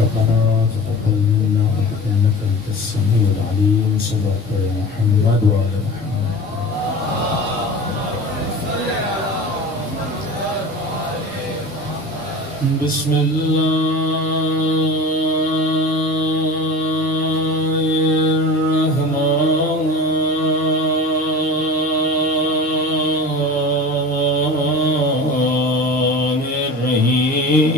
ربنا تقبل منا إنك أنت السميع العليم صلى على محمد وعلى محمد. بسم الله الرحمن الرحيم.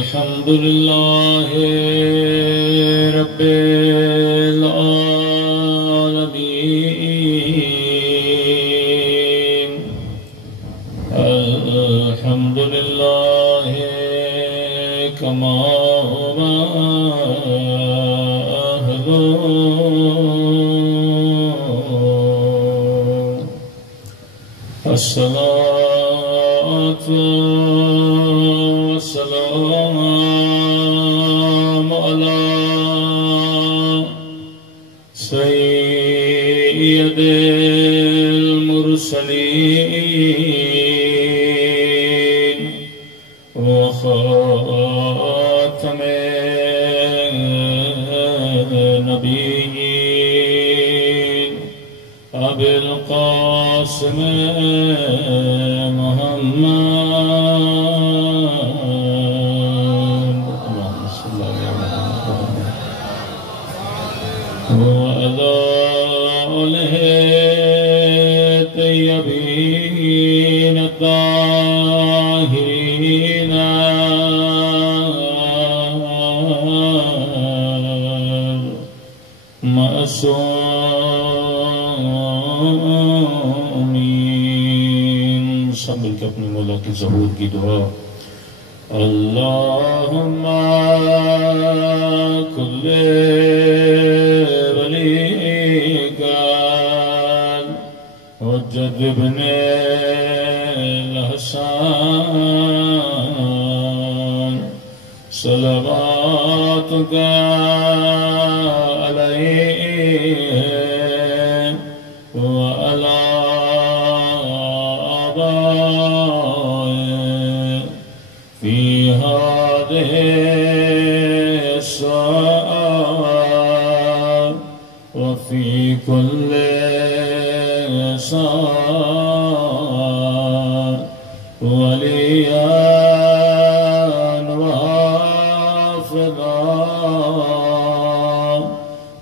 الحمد لله رب العالمين. الحمد لله كما هو أهله. الصلاة والسلام على سيد المرسلين وخاتم النبيين أبي القاسم محمد اللهم صل على محمد وعلى آله الطيبين الطاهرين معصومين. سب مل کے اپنے مولا کی ظہور کی دعا. اللہم کل ولیک حجت ابن الحسن صلواتک علیہ وعلی آبائه في هذه الساعة وفي كل ساعة وليا وحافظا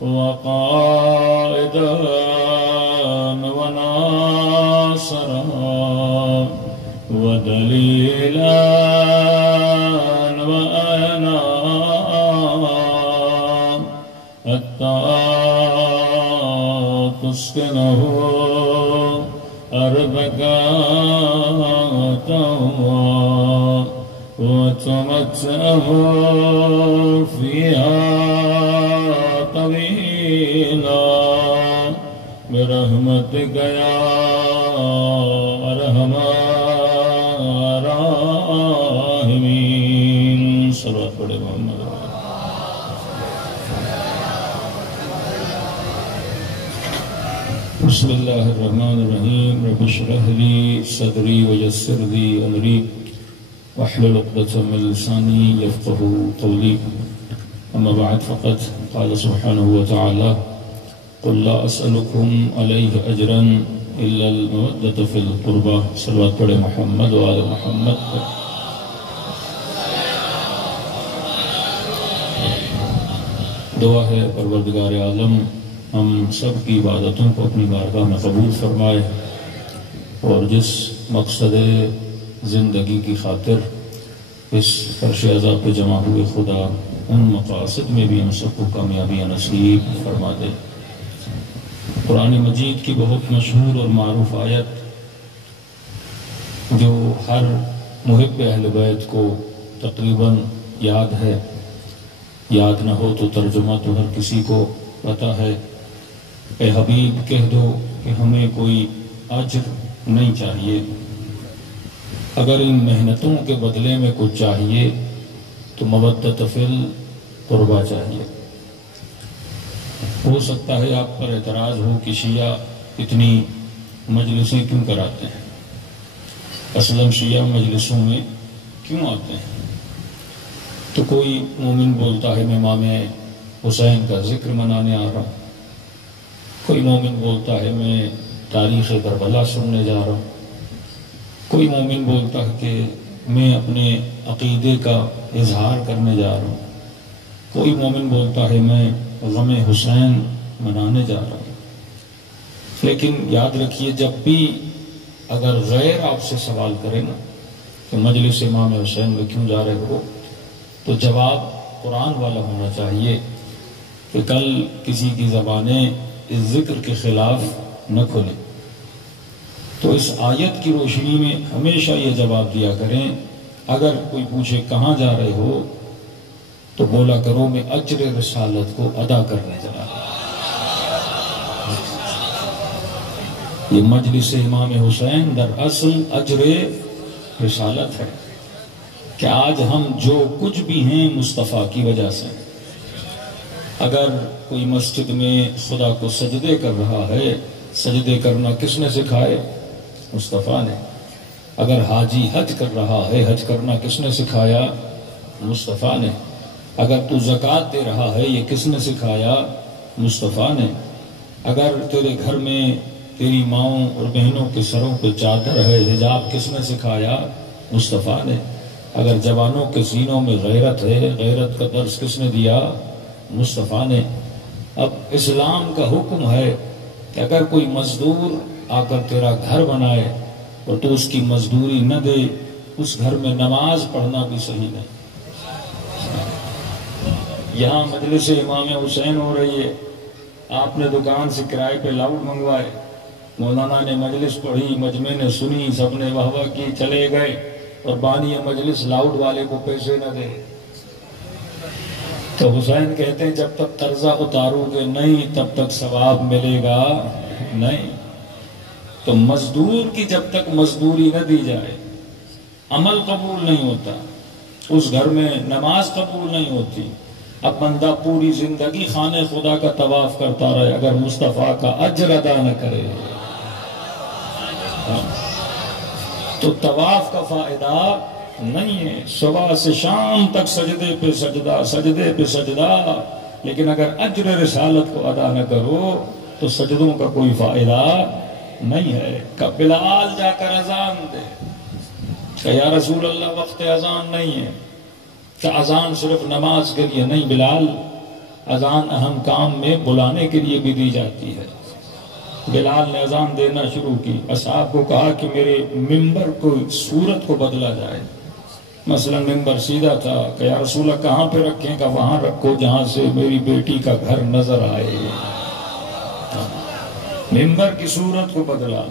وقائدا وناصرا ودليلا وأعنا حتى تسكنه أرضك طوعا وتمتعه فيها طويلا برحمتك يا أرحم الراحمين. صلوات پڑھے محمد. بسم اللہ الرحمن الرحیم. رب اشرح لي صدری ويسر لي امری واحلل عقدة من لسانی يفقهوا قولی. اما بعد فقد قال سبحانه وتعالى قل لا اسألكم عليه اجرا الا المودة في القربى. صلوات پڑھے محمد وآل محمد. دعا ہے پروردگار عالم ہم سب کی عبادتوں کو اپنی بارگاہ میں قبول فرمائے اور جس مقصد زندگی کی خاطر اس فرش عزا پہ جمع ہوئے خدا ان مقاصد میں بھی ہم سب کو کامیابی نصیب فرما دے. قرآن مجید کی بہت مشہور اور معروف آیت جو ہر محب اہل بیت کو تقریباً یاد ہے، یاد نہ ہو تو ترجمہ تو ہر کسی کو پتہ ہے. اے حبیب کہہ دو کہ ہمیں کوئی اجر نہیں چاہیے، اگر ان محنتوں کے بدلے میں کچھ چاہیے تو مودت فی القربی چاہیے. ہو سکتا ہے آپ پر اعتراض ہو کہ شیعہ اتنی مجلسیں کیوں کراتے ہیں، اسلم شیعہ مجلسوں میں کیوں آتے ہیں؟ تو کوئی مومن بولتا ہے میں امام حسین کا ذکر منانے آ رہا ہوں، کوئی مومن بولتا ہے میں تاریخ کربلا سننے جا رہا ہوں، کوئی مومن بولتا ہے کہ میں اپنے عقیدے کا اظہار کرنے جا رہا ہوں، کوئی مومن بولتا ہے میں غم حسین منانے جا رہا ہوں۔ لیکن یاد رکھیے، جب بھی اگر غیر آپ سے سوال کرے نا کہ مجلس امام حسین میں کیوں جا رہے ہو، تو جواب قرآن والا ہونا چاہیے کہ کل کسی کی زبانیں اس ذکر کے خلاف نہ کھلیں۔ تو اس آیت کی روشنی میں ہمیشہ یہ جواب دیا کریں، اگر کوئی پوچھے کہاں جا رہے ہو تو بولا کرو میں اجر رسالت کو ادا کرنے جا رہا ہوں۔ یہ مجلس امام حسین در اصل اجر رسالت ہے کہ آج ہم جو کچھ بھی ہیں مصطفیٰ کی وجہ سے۔ اگر کوئی مسجد میں خدا کو سجدے کر رہا ہے، سجدے کرنا کس نے سکھائے؟ مصطفیٰ نے۔ اگر حاجی حج کر رہا ہے، حج کرنا کس نے سکھایا؟ مصطفیٰ نے۔ اگر تو زکوٰۃ دے رہا ہے، یہ کس نے سکھایا؟ مصطفیٰ نے۔ اگر تیرے گھر میں تیری ماؤں اور بہنوں کے سروں پہ چادر ہے، حجاب کس نے سکھایا؟ مصطفیٰ نے۔ اگر جوانوں کے سینوں میں غیرت ہے، غیرت کا درس کس نے دیا؟ مصطفیٰ نے۔ اب اسلام کا حکم ہے کہ اگر کوئی مزدور آ کر تیرا گھر بنائے اور تو اس کی مزدوری نہ دے، اس گھر میں نماز پڑھنا بھی صحیح نہیں۔ یہاں مجلس امام حسین ہو رہی ہے، آپ نے دکان سے کرائے پہ لاؤڈ منگوائے، مولانا نے مجلس پڑھی، مجمع نے سنی، سب نے واہ واہ کی، چلے گئے، اور بانی مجلس لاؤڈ والے کو پیسے نہ دے۔ تو حسین کہتے ہیں جب تک قرضہ اتارو گے نہیں تب تک ثواب ملے گا نہیں۔ تو مزدور کی جب تک مزدوری نہ دی جائے عمل قبول نہیں ہوتا، اس گھر میں نماز قبول نہیں ہوتی۔ اب بندہ پوری زندگی خانے خدا کا طواف کرتا رہے، اگر مصطفیٰ کا اجر ادا نہ کرے تو طواف کا فائدہ نہیں ہے۔ صبح سے شام تک سجدے پہ سجدہ، سجدے پہ سجدہ، لیکن اگر اجر رسالت کو ادا نہ کرو تو سجدوں کا کوئی فائدہ نہیں ہے۔ کہ بلال جا کر اذان دے، کہ یا رسول اللہ وقت اذان نہیں ہے، کہ اذان صرف نماز کے لیے نہیں، بلال اذان اہم کام میں بلانے کے لیے بھی دی جاتی ہے۔ بلال نے اذان دینا شروع کی، اصحاب کو کہا کہ میرے ممبر کو صورت کو بدلا جائے۔ مثلا ممبر سیدھا تھا، کہ یا رسول اللہ کہاں پہ رکھیں؟ کہ وہاں رکھو جہاں سے میری بیٹی کا گھر نظر آئے۔ ممبر کی صورت کو بدلا۔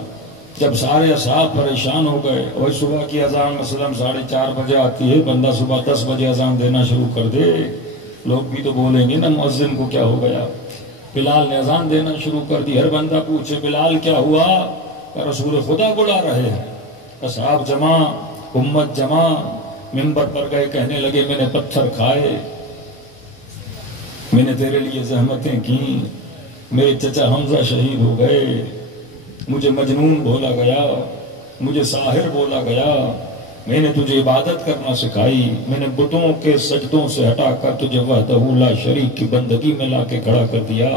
جب سارے اصحاب پریشان ہو گئے، اور صبح کی اذان مثلا 4:30 بجے آتی ہے، بندہ صبح 10 بجے اذان دینا شروع کر دے، لوگ بھی تو بولیں گے نا مؤذن کو کیا ہو گیا۔ بلال نے اذان دینا شروع کر دی، ہر بندہ پوچھے بلال کیا ہوا؟ کہ رسول خدا بلا رہے ہیں۔ اصحاب جمع، امت جمع، منبر پر گئے، کہنے لگے میں نے پتھر کھائے، میں نے تیرے لیے زحمتیں کی، میرے چچا حمزہ شہید ہو گئے، مجھے مجنون بولا گیا، مجھے ساحر بولا گیا، میں نے تجھے عبادت کرنا سکھائی، میں نے بتوں کے سجدوں سے ہٹا کر تجھے وحدہ لا شریک کی بندگی میں لا کے کھڑا کر دیا،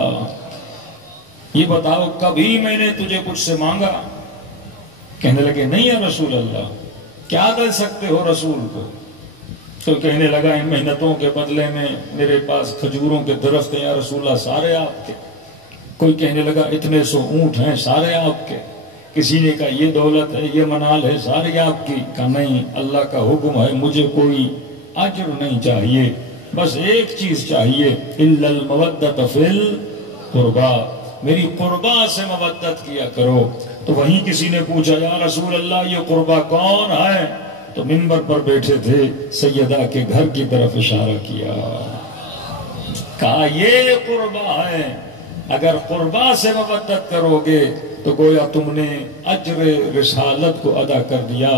یہ بتاؤ کبھی میں نے تجھے کچھ سے مانگا؟ کہنے لگے نہیں یا رسول اللہ، کیا دے سکتے ہو رسول کو؟ تو کہنے لگا ان محنتوں کے بدلے میں میرے پاس کھجوروں کے درخت ہیں یا رسول اللہ، سارے آپ کے۔ کوئی کہنے لگا اتنے 100 اونٹ ہیں، سارے آپ کے۔ کسی نے کہا یہ دولت ہے، یہ منال ہے، ساری آپ کی۔ کہا نہیں، اللہ کا حکم ہے، مجھے کوئی اجر نہیں چاہیے، بس ایک چیز چاہیے، الا المودۃ فی القربى، میری قربا سے مودت کیا کرو۔ تو وہیں کسی نے پوچھا یا رسول اللہ یہ قربا کون ہے؟ تو منبر پر بیٹھے تھے سیدہ کے گھر کی طرف اشارہ کیا، کہا یہ قربا ہے، اگر قربا سے مودت کرو گے تو گویا تم نے اجر رسالت کو ادا کر دیا۔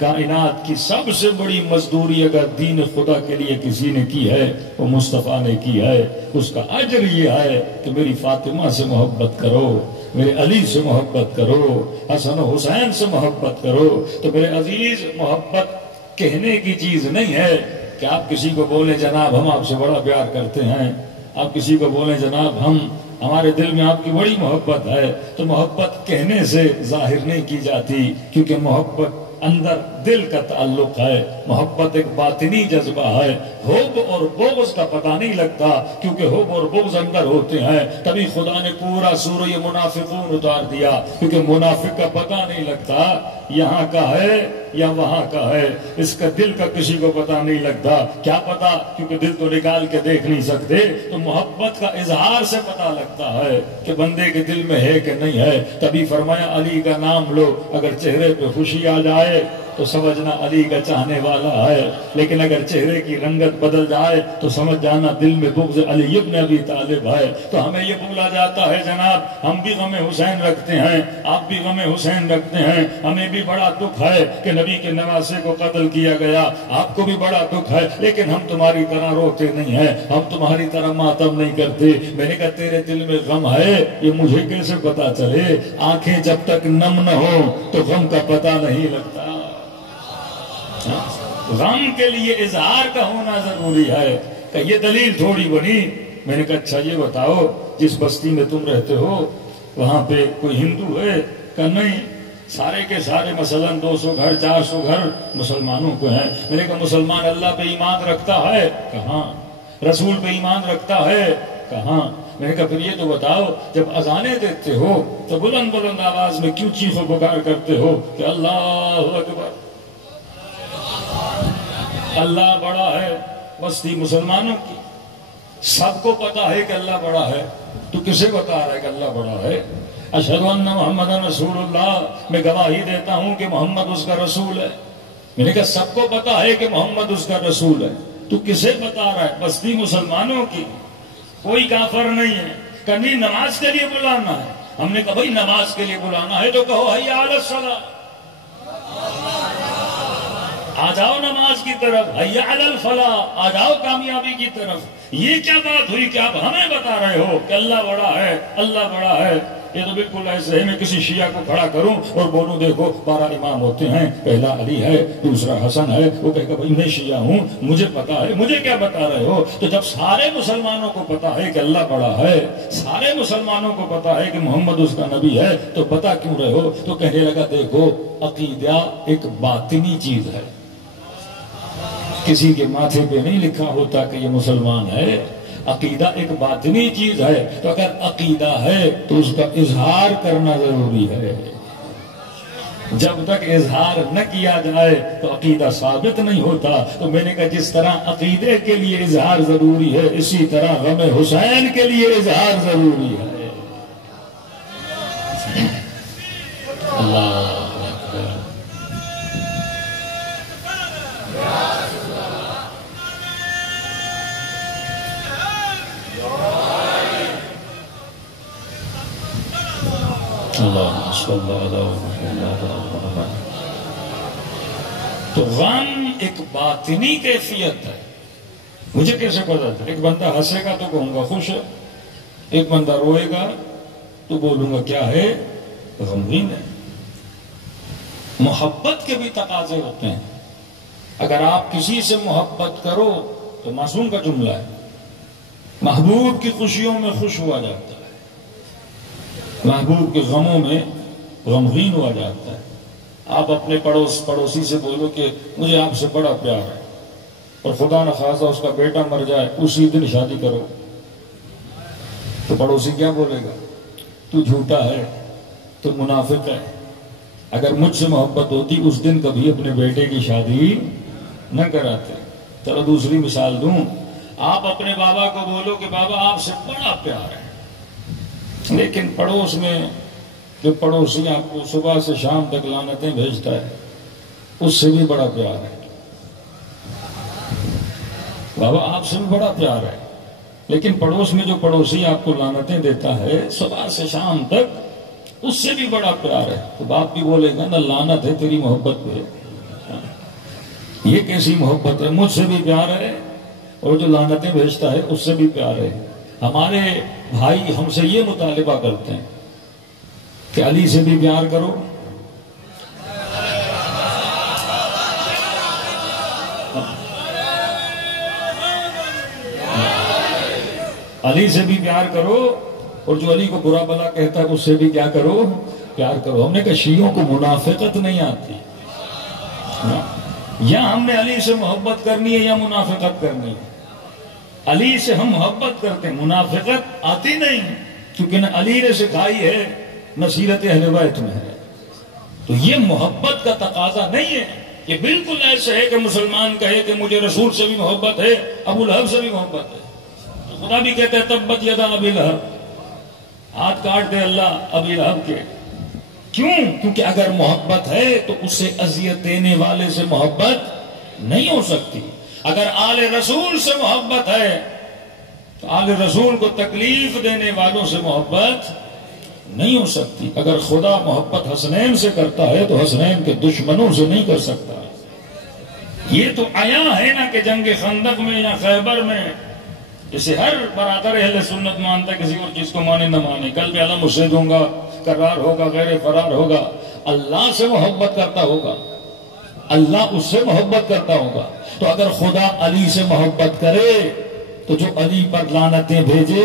کائنات کی سب سے بڑی مزدوری اگر دین خدا کے لیے کسی نے کی ہے وہ مصطفیٰ نے کی ہے. اس کا اجر یہ ہے کہ میری فاطمہ سے محبت کرو، میرے علی سے محبت کرو، حسن و حسین سے محبت کرو. تو میرے عزیز، محبت کہنے کی چیز نہیں ہے کہ آپ کسی کو بولیں جناب ہم آپ سے بڑا پیار کرتے ہیں، آپ کسی کو بولیں جناب ہمارے دل میں آپ کی بڑی محبت ہے. تو محبت کہنے سے ظاہر نہیں کی جاتی، کیونکہ محبت اندر دل کا تعلق ہے. محبت ایک باطنی جذبہ ہے. حب اور بغض کا پتہ نہیں لگتا، کیونکہ حب اور بغض اندر ہوتے ہیں. تبھی خدا نے پورا سورہ منافقون اتار دیا، کیونکہ منافق کا پتہ نہیں لگتا یہاں کا ہے یا وہاں کا ہے. اس کا دل کا کسی کو پتہ نہیں لگتا. کیا پتہ؟ کیونکہ دل تو نکال کے دیکھ نہیں سکتے. تو محبت کا اظہار سے پتہ لگتا ہے کہ بندے کے دل میں ہے کہ نہیں ہے. تبھی فرمایا علی کا نام لو، اگر چہرے پہ خوشی آ جائے تو سمجھنا علی کا چاہنے والا ہے، لیکن اگر چہرے کی رنگت بدل جائے تو سمجھ جانا دل میں بغض علی ابن ابی طالب ہے. تو ہمیں یہ بولا جاتا ہے جناب ہم بھی غم حسین رکھتے ہیں، آپ بھی غم حسین رکھتے ہیں. ہمیں بھی بڑا دکھ ہے کہ نبی کے نواسے کو قتل کیا گیا، آپ کو بھی بڑا دکھ ہے، لیکن ہم تمہاری طرح روتے نہیں ہیں، ہم تمہاری طرح ماتم نہیں کرتے. میں نے کہا تیرے دل میں غم ہے یہ مجھے کیسے پتا چلے؟ آنکھیں جب تک نم نہ ہو تو غم کا پتہ نہیں لگتا. غم کے لیے اظہار کا ہونا ضروری ہے. کہ یہ دلیل تھوڑی بنی. میں نے کہا اچھا یہ بتاؤ جس بستی میں تم رہتے ہو وہاں پہ کوئی ہندو ہے؟ کہ نہیں، سارے کے سارے مثلاً 200 گھر 400 گھر مسلمانوں کو ہیں. میں نے کہا مسلمان اللہ پہ ایمان رکھتا ہے؟ کہاں. رسول پہ ایمان رکھتا ہے؟ کہاں. میں نے کہا پھر یہ تو بتاؤ جب اذانیں دیتے ہو تو بلند بلند آواز میں کیوں چیخ و پکار کرتے ہو کہ اللہ اکبر، اللہ بڑا ہے؟ بستی مسلمانوں کی سب کو پتا ہے کہ اللہ بڑا ہے، تو کسے بتا رہا ہے کہ اللہ بڑا ہے؟ اشہد ان محمد رسول اللہ، میں گواہی دیتا ہوں کہ محمد اس کا رسول ہے. میں نے کہا سب کو پتا ہے کہ محمد اس کا رسول ہے، تو کسے بتا رہا ہے؟ بستی مسلمانوں کی. کوئی کافر نہیں ہے. کہ نہیں نماز کے لیے بلانا ہے. ہم نے کہا بھائی نماز کے لیے بلانا ہے تو کہو حی علی الصلاۃ، آ جاؤ نماز کی طرف، حی علی الفلاح، آ جاؤ کامیابی کی طرف. یہ کیا بات ہوئی کہ آپ ہمیں بتا رہے ہو کہ اللہ بڑا ہے، اللہ بڑا ہے؟ یہ تو بالکل ایسے ہے میں کسی شیعہ کو کھڑا کروں اور بولوں دیکھو 12 امام ہوتے ہیں، پہلا علی ہے، دوسرا حسن ہے. وہ کہے گا بھائی میں شیعہ ہوں، مجھے پتا ہے، مجھے کیا بتا رہے ہو؟ تو جب سارے مسلمانوں کو پتا ہے کہ اللہ بڑا ہے، سارے مسلمانوں کو پتا ہے کہ محمد اس کا نبی ہے، تو بتا کیوں رہے ہو؟ تو کہنے لگا دیکھو عقیدہ ایک باطنی چیز ہے، کسی کے ماتھے پہ نہیں لکھا ہوتا کہ یہ مسلمان ہے. عقیدہ ایک باطنی چیز ہے. تو اگر عقیدہ ہے تو اس کا اظہار کرنا ضروری ہے. جب تک اظہار نہ کیا جائے تو عقیدہ ثابت نہیں ہوتا. تو میں نے کہا جس طرح عقیدے کے لیے اظہار ضروری ہے، اسی طرح غم حسین کے لیے اظہار ضروری ہے. اللہ اللہ صلی اللہ علیہ وسلم. تو غم ایک باطنی کیفیت ہے. مجھے کیسے پتا تھا؟ ایک بندہ ہنسے گا تو کہوں گا خوش ہے، ایک بندہ روئے گا تو بولوں گا کیا ہے؟ غمگین ہے. محبت کے بھی تقاضے ہوتے ہیں. اگر آپ کسی سے محبت کرو تو معصوم کا جملہ ہے، محبوب کی خوشیوں میں خوش ہوا جاتا ہے، محبوب کے غموں میں غمگین ہوا جاتا ہے. آپ اپنے پڑوسی سے بولو کہ مجھے آپ سے بڑا پیار ہے، اور خدا نخواستہ اس کا بیٹا مر جائے اسی دن شادی کرو، تو پڑوسی کیا بولے گا؟ تو جھوٹا ہے، تو منافق ہے. اگر مجھ سے محبت ہوتی اس دن کبھی اپنے بیٹے کی شادی نہ کراتے. چلو دوسری مثال دوں. آپ اپنے بابا کو بولو کہ بابا آپ سے بڑا پیار ہے، لیکن پڑوس میں جو پڑوسی آپ کو صبح سے شام تک لعنتیں بھیجتا ہے اس سے بھی بڑا پیار ہے. بابا آپ سے بھی بڑا پیار ہے، لیکن پڑوس میں جو پڑوسی آپ کو لعنتیں دیتا ہے صبح سے شام تک اس سے بھی بڑا پیار ہے. تو باپ بھی بولے گا نہ لعنت ہے تیری محبت پہ. یہ کیسی محبت ہے؟ مجھ سے بھی پیار ہے اور جو لعنتیں بھیجتا ہے اس سے بھی پیار ہے۔ ہمارے بھائی ہم سے یہ مطالبہ کرتے ہیں کہ علی سے بھی پیار کرو، علی سے بھی پیار کرو، اور جو علی کو برا بلا کہتا ہے اس سے بھی کیا کرو؟ پیار کرو۔ ہم نے کہا شیعوں کو منافقت نہیں آتی، یا ہم نے علی سے محبت کرنی ہے یا منافقت کرنی ہے۔ علی سے ہم محبت کرتے ہیں، منافقت آتی نہیں، کیونکہ نہ علی نے سکھائی ہے نہ سیرت اہل بیت میں ہے۔ تو یہ محبت کا تقاضا نہیں ہے۔ یہ بالکل ایسے ہے کہ مسلمان کہے کہ مجھے رسول سے بھی محبت ہے، ابو لہب سے بھی محبت ہے۔ تو خدا بھی کہتا ہے تبت یدا ابی لہب، ہاتھ کاٹ دے اللہ ابی لہب کے۔ کیوں؟ کیونکہ اگر محبت ہے تو اسے اذیت دینے والے سے محبت نہیں ہو سکتی۔ اگر آل رسول سے محبت ہے تو آل رسول کو تکلیف دینے والوں سے محبت نہیں ہو سکتی۔ اگر خدا محبت حسنین سے کرتا ہے تو حسنین کے دشمنوں سے نہیں کر سکتا۔ یہ تو عیاں ہے نا کہ جنگ خندق میں یا خیبر میں اسے ہر برادر اہل سنت مانتا ہے، کسی اور چیز کو مانے نہ مانے، کل بھی علم اسے دوں گا، قرار ہوگا، غیر فرار ہوگا۔ اللہ سے محبت کرتا ہوگا، اللہ اس سے محبت کرتا ہوگا۔ تو اگر خدا علی سے محبت کرے تو جو علی پر لعنتیں بھیجے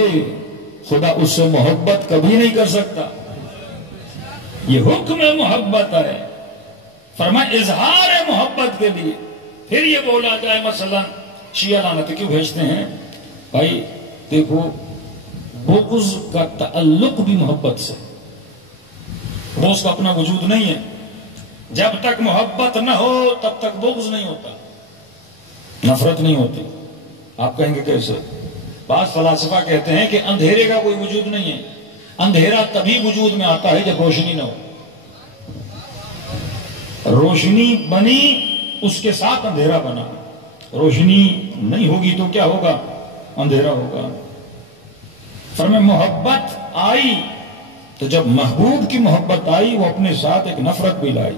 خدا اس سے محبت کبھی نہیں کر سکتا۔ یہ حکم محبت ہے، فرمایا اظہار محبت کے لیے۔ پھر یہ بولا جائے مثلا شیعہ لعنتیں کیوں بھیجتے ہیں؟ بھائی دیکھو، بغض کا تعلق بھی محبت سے، بغض کا اپنا وجود نہیں ہے۔ جب تک محبت نہ ہو تب تک بغض نہیں ہوتا، نفرت نہیں ہوتی۔ آپ کہیں گے کیسے؟ بعض فلاسفہ کہتے ہیں کہ اندھیرے کا کوئی وجود نہیں ہے، اندھیرا تبھی وجود میں آتا ہے جب روشنی نہ ہو۔ روشنی بنی اس کے ساتھ اندھیرا بنا، روشنی نہیں ہوگی تو کیا ہوگا؟ اندھیرا ہوگا۔ فرمایا محبت آئی تو جب محبوب کی محبت آئی وہ اپنے ساتھ ایک نفرت بھی لائی،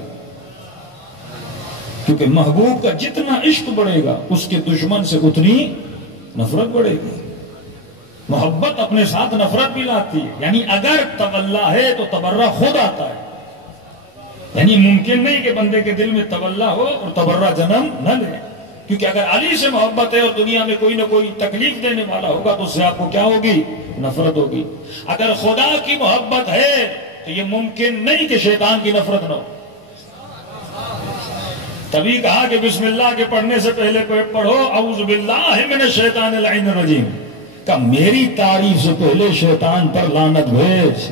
کیونکہ محبوب کا جتنا عشق بڑھے گا اس کے دشمن سے اتنی نفرت بڑھے گی۔ محبت اپنے ساتھ نفرت بھی لاتی ہے، یعنی اگر تولا ہے تو تبرہ خود آتا ہے۔ یعنی ممکن نہیں کہ بندے کے دل میں تولا ہو اور تبرہ جنم نہ لے، کیونکہ اگر علی سے محبت ہے اور دنیا میں کوئی نہ کوئی تکلیف دینے والا ہوگا تو اس سے آپ کو کیا ہوگی؟ نفرت ہوگی۔ اگر خدا کی محبت ہے تو یہ ممکن نہیں کہ شیطان کی نفرت نہ ہو۔ تبھی کہا کہ بسم اللہ کے پڑھنے سے پہلے پڑھو اعوذ باللہ من الشیطان اللعین الرجیم، کہ میری تعریف سے پہلے شیطان پر لعنت بھیج۔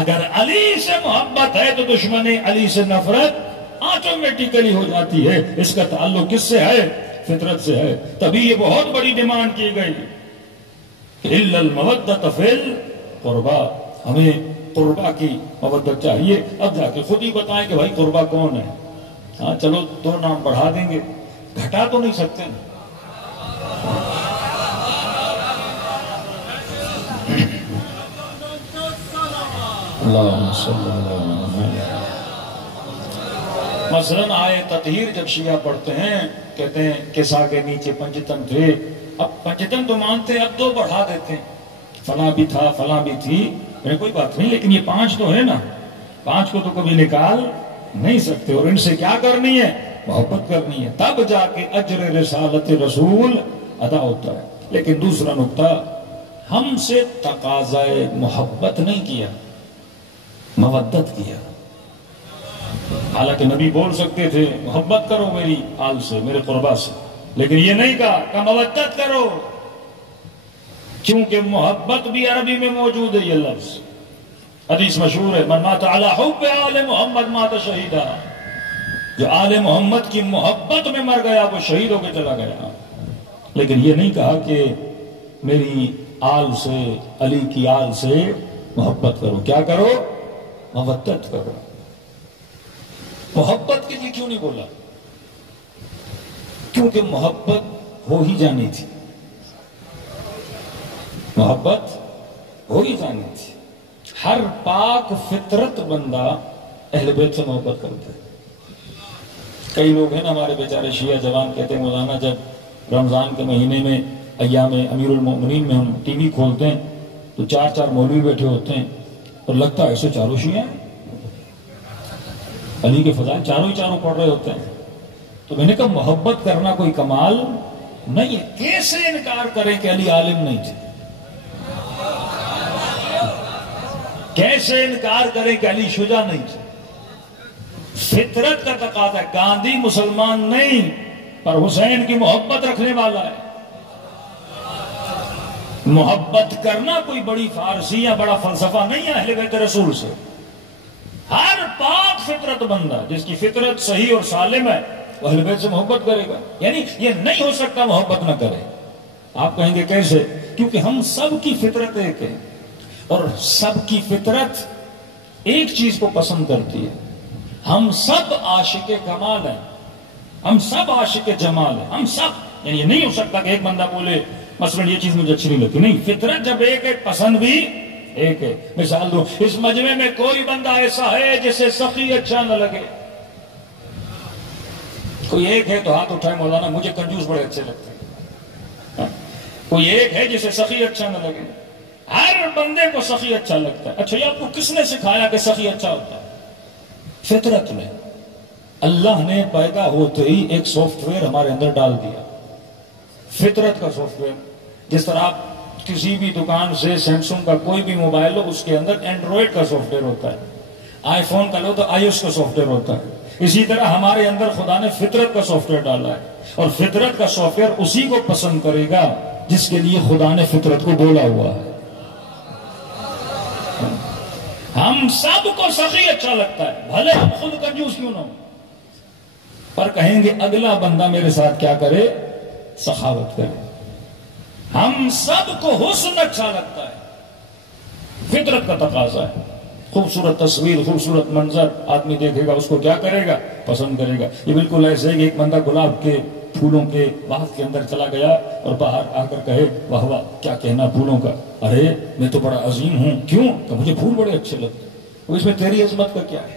اگر علی سے محبت ہے تو دشمن علی سے نفرت آٹومیٹیکلی ہو جاتی ہے۔ اس کا تعلق کس سے ہے؟ فطرت سے ہے۔ تبھی یہ بہت بڑی ڈیمانڈ کی گئی کہ الا المودۃ فی القربى، ہمیں قربا کی مودت چاہیے۔ اب جا کے خود ہی بتائیں کہ بھائی قربا کون ہے؟ ہاں چلو 2 نام بڑھا دیں گے، گھٹا تو نہیں سکتے نا۔ اللہم صلی اللہ علیہ وسلم۔ مثلاً آئے تطہیر جب شیعہ پڑھتے ہیں کہتے ہیں کسا کے نیچے پنجتن تھے۔ اب پنجتن تو مانتے ہیں، اب 2 بڑھا دیتے ہیں، فلاں بھی تھا فلاں بھی تھی، میرے کوئی بات نہیں، لیکن یہ 5 تو ہے نا، 5 کو تو کبھی نکال نہیں سکتے، اور ان سے کیا کرنی ہے؟ محبت کرنی ہے، تب جا کے اجر رسالت رسول ادا ہوتا ہے۔ لیکن دوسرا نقطہ، ہم سے تقاضائے محبت نہیں کیا، مودت کیا۔ حالانکہ نبی بول سکتے تھے محبت کرو میری آل سے، میرے قربا سے، لیکن یہ نہیں کہا کہ مودت کرو، کیونکہ محبت بھی عربی میں موجود ہے۔ یہ لفظ حدیث مشہور ہے، من مات علی حب آل محمد مات شہیدا، جو آل محمد کی محبت میں مر گیا وہ شہید ہو کے چلا گیا۔ لیکن یہ نہیں کہا کہ میری آل سے، علی کی آل سے محبت کرو۔ کیا کرو؟ مودت کرو۔ محبت کے لیے کیوں نہیں بولا؟ کیونکہ محبت ہو ہی جانی تھی، محبت ہو ہی جانی تھی۔ ہر پاک فطرت بندہ اہل بیت سے محبت کرتا ہے۔ کئی لوگ ہیں نا ہمارے بیچارے شیعہ جوان کہتے ہیں مولانا جب رمضان کے مہینے میں ایام امیر المومنین میں ہم ٹی وی کھولتے ہیں تو 4 مولوی بیٹھے ہوتے ہیں اور لگتا ہے ایسے چاروں شیعہ ہیں، علی کے فضائل چاروں پڑھ رہے ہوتے ہیں۔ تو میں نے کہا محبت کرنا کوئی کمال نہیں ہے، کیسے انکار کریں کہ علی عالم نہیں تھے؟ کیسے انکار کریں کہ علی شجاع نہیں تھے؟ فطرت کا تقاضا ہے، گاندھی مسلمان نہیں پر حسین کی محبت رکھنے والا ہے۔ محبت کرنا کوئی بڑی فارسی یا بڑا فلسفہ نہیں ہے اہل بیت رسول سے۔ ہر پاک فطرت بندہ جس کی فطرت صحیح اور سالم ہے وہ اہل بیت سے محبت کرے گا، یعنی یہ نہیں ہو سکتا محبت نہ کرے۔ آپ کہیں گے کیسے؟ کیونکہ ہم سب کی فطرت ایک ہے اور سب کی فطرت ایک چیز کو پسند کرتی ہے۔ ہم سب عاشق کمال ہیں، ہم سب عاشق جمال ہیں، ہم سب، یعنی یہ نہیں ہو سکتا کہ ایک بندہ بولے مثلا یہ چیز مجھے اچھی نہیں لگتی، نہیں، فطرت جب ایک ہے پسند بھی ایک ہے۔ مثال دو، اس مجمع میں کوئی بندہ ایسا ہے جسے سخی اچھا نہ لگے، کوئی ایک ہے تو ہاتھ اٹھائے مولانا مجھے کنجوس بڑے اچھے لگتے ہیں۔ کوئی ایک ہے جسے سخی اچھا نہ لگے، ہر بندے کو سخی اچھا لگتا ہے۔ اچھا یہ آپ کو کس نے سکھایا کہ سخی اچھا ہوتا ہے؟ فطرت میں اللہ نے پیدا ہوتے ہی ایک سافٹ ویئر ہمارے اندر ڈال دیا، فطرت کا سافٹ ویئر۔ جس طرح آپ کسی بھی دکان سے سیمسنگ کا کوئی بھی موبائل ہو اس کے اندر اینڈرائڈ کا سافٹ ویئر ہوتا ہے، آئی فون کا لو تو آئی ایس کا سافٹ ویئر ہوتا ہے، اسی طرح ہمارے اندر خدا نے فطرت کا سافٹ ویئر ڈالا ہے، اور فطرت کا سافٹ ویئر اسی کو پسند کرے گا جس کے لیے خدا نے فطرت کو بولا ہوا ہے۔ ہم سب کو سخی اچھا لگتا ہے، بھلے ہم خود کنجوس کیوں نہ ہو، پر کہیں گے اگلا بندہ میرے ساتھ کیا کرے؟ سخاوت کرے۔ ہم سب کو حسن اچھا لگتا ہے، فطرت کا تقاضا ہے۔ خوبصورت تصویر، خوبصورت منظر آدمی دیکھے گا اس کو کیا کرے گا؟ پسند کرے گا۔ یہ بالکل ایسے ہی ایک بندہ گلاب کے پھولوں کے باغ کے اندر چلا گیا اور باہر آ کر کہے واہ واہ کیا کہنا پھولوں کا، ارے میں تو بڑا عظیم ہوں، کیوں کہ مجھے پھول بڑے اچھے لگتے ہیں۔ وہ اس میں تیری عظمت کا کیا ہے؟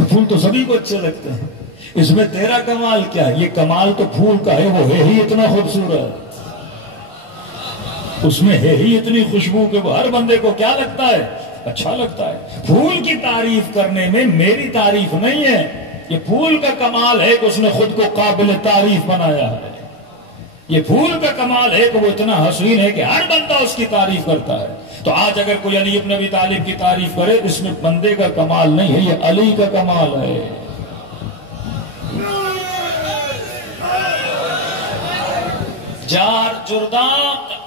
پھول تو سبھی کو اچھے لگتے ہیں، اس میں تیرا کمال کیا ہے؟ یہ کمال تو پھول کا ہے، وہ ہے ہی اتنا خوبصورت، اس میں ہے ہی اتنی خوشبو کہ وہ ہر بندے کو کیا لگتا ہے؟ اچھا لگتا ہے۔ پھول کی تعریف کرنے میں میری تعریف نہیں ہے، یہ پھول کا کمال ہے کہ اس نے خود کو قابل تعریف بنایا ہے، یہ پھول کا کمال ہے کہ وہ اتنا حسین ہے کہ ہر بندہ اس کی تعریف کرتا ہے۔ تو آج اگر کوئی علی ابن ابی طالب کی تعریف کرے اس میں بندے کا کمال نہیں ہے، یہ علی کا کمال ہے۔ جار جرداں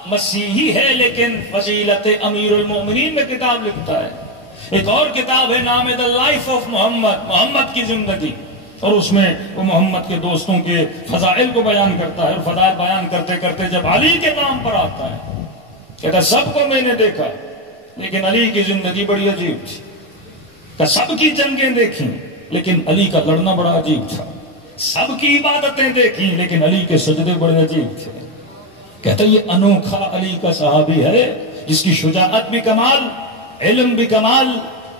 مسیحی ہے لیکن فضیلت امیر المومنین میں کتاب لکھتا ہے۔ ایک اور کتاب ہے نام ہے دا لائف آف محمد، محمد کی زندگی، اور اس میں وہ محمد کے دوستوں کے فضائل کو بیان کرتا ہے، اور فضائل بیان کرتے کرتے جب علی کے نام پر آتا ہے کہتا ہے سب کو میں نے دیکھا لیکن علی کی زندگی بڑی عجیب تھی، کہ سب کی جنگیں دیکھیں لیکن علی کا لڑنا بڑا عجیب تھا، سب کی عبادتیں دیکھیں لیکن علی کے سجدے بڑے عجیب تھے۔ کہتا ہے یہ انوکھا علی کا صحابی ہے جس کی شجاعت بھی کمال، علم بھی کمال،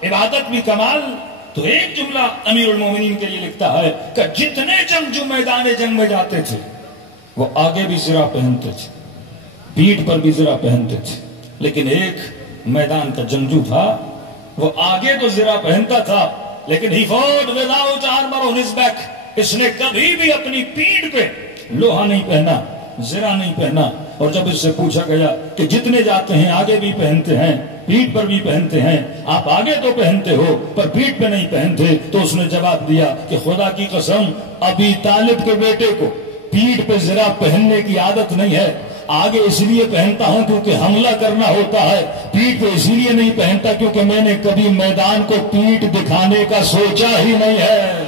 عبادت بھی کمال۔ تو ایک جملہ امیر المومنین کے لیے لکھتا ہے کہ جتنے جنگجو میدان جنگ میں جاتے تھے وہ آگے بھی زرہ پہنتے تھے، پیٹھ پر بھی زرہ پہنتے تھے، لیکن ایک میدان کا جنگجو تھا وہ آگے تو زرہ پہنتا تھا لیکن he fought without armor on his back، اس نے کبھی بھی اپنی پیٹھ پہ لوہا نہیں پہنا، زرہ نہیں پہنا۔ اور جب اس سے پوچھا گیا کہ جتنے جاتے ہیں آگے بھی پہنتے ہیں، پیٹھ پر بھی پہنتے ہیں، آپ آگے تو پہنتے ہو پر پیٹھ پہ نہیں پہنتے، تو اس نے جواب دیا کہ خدا کی قسم ابی طالب کے بیٹے کو پیٹھ پہ زرہ پہننے کی عادت نہیں ہے، آگے اس لیے پہنتا ہوں کیونکہ حملہ کرنا ہوتا ہے، پیٹھ پہ اسی لیے نہیں پہنتا کیونکہ میں نے کبھی میدان کو پیٹھ دکھانے کا سوچا ہی نہیں ہے۔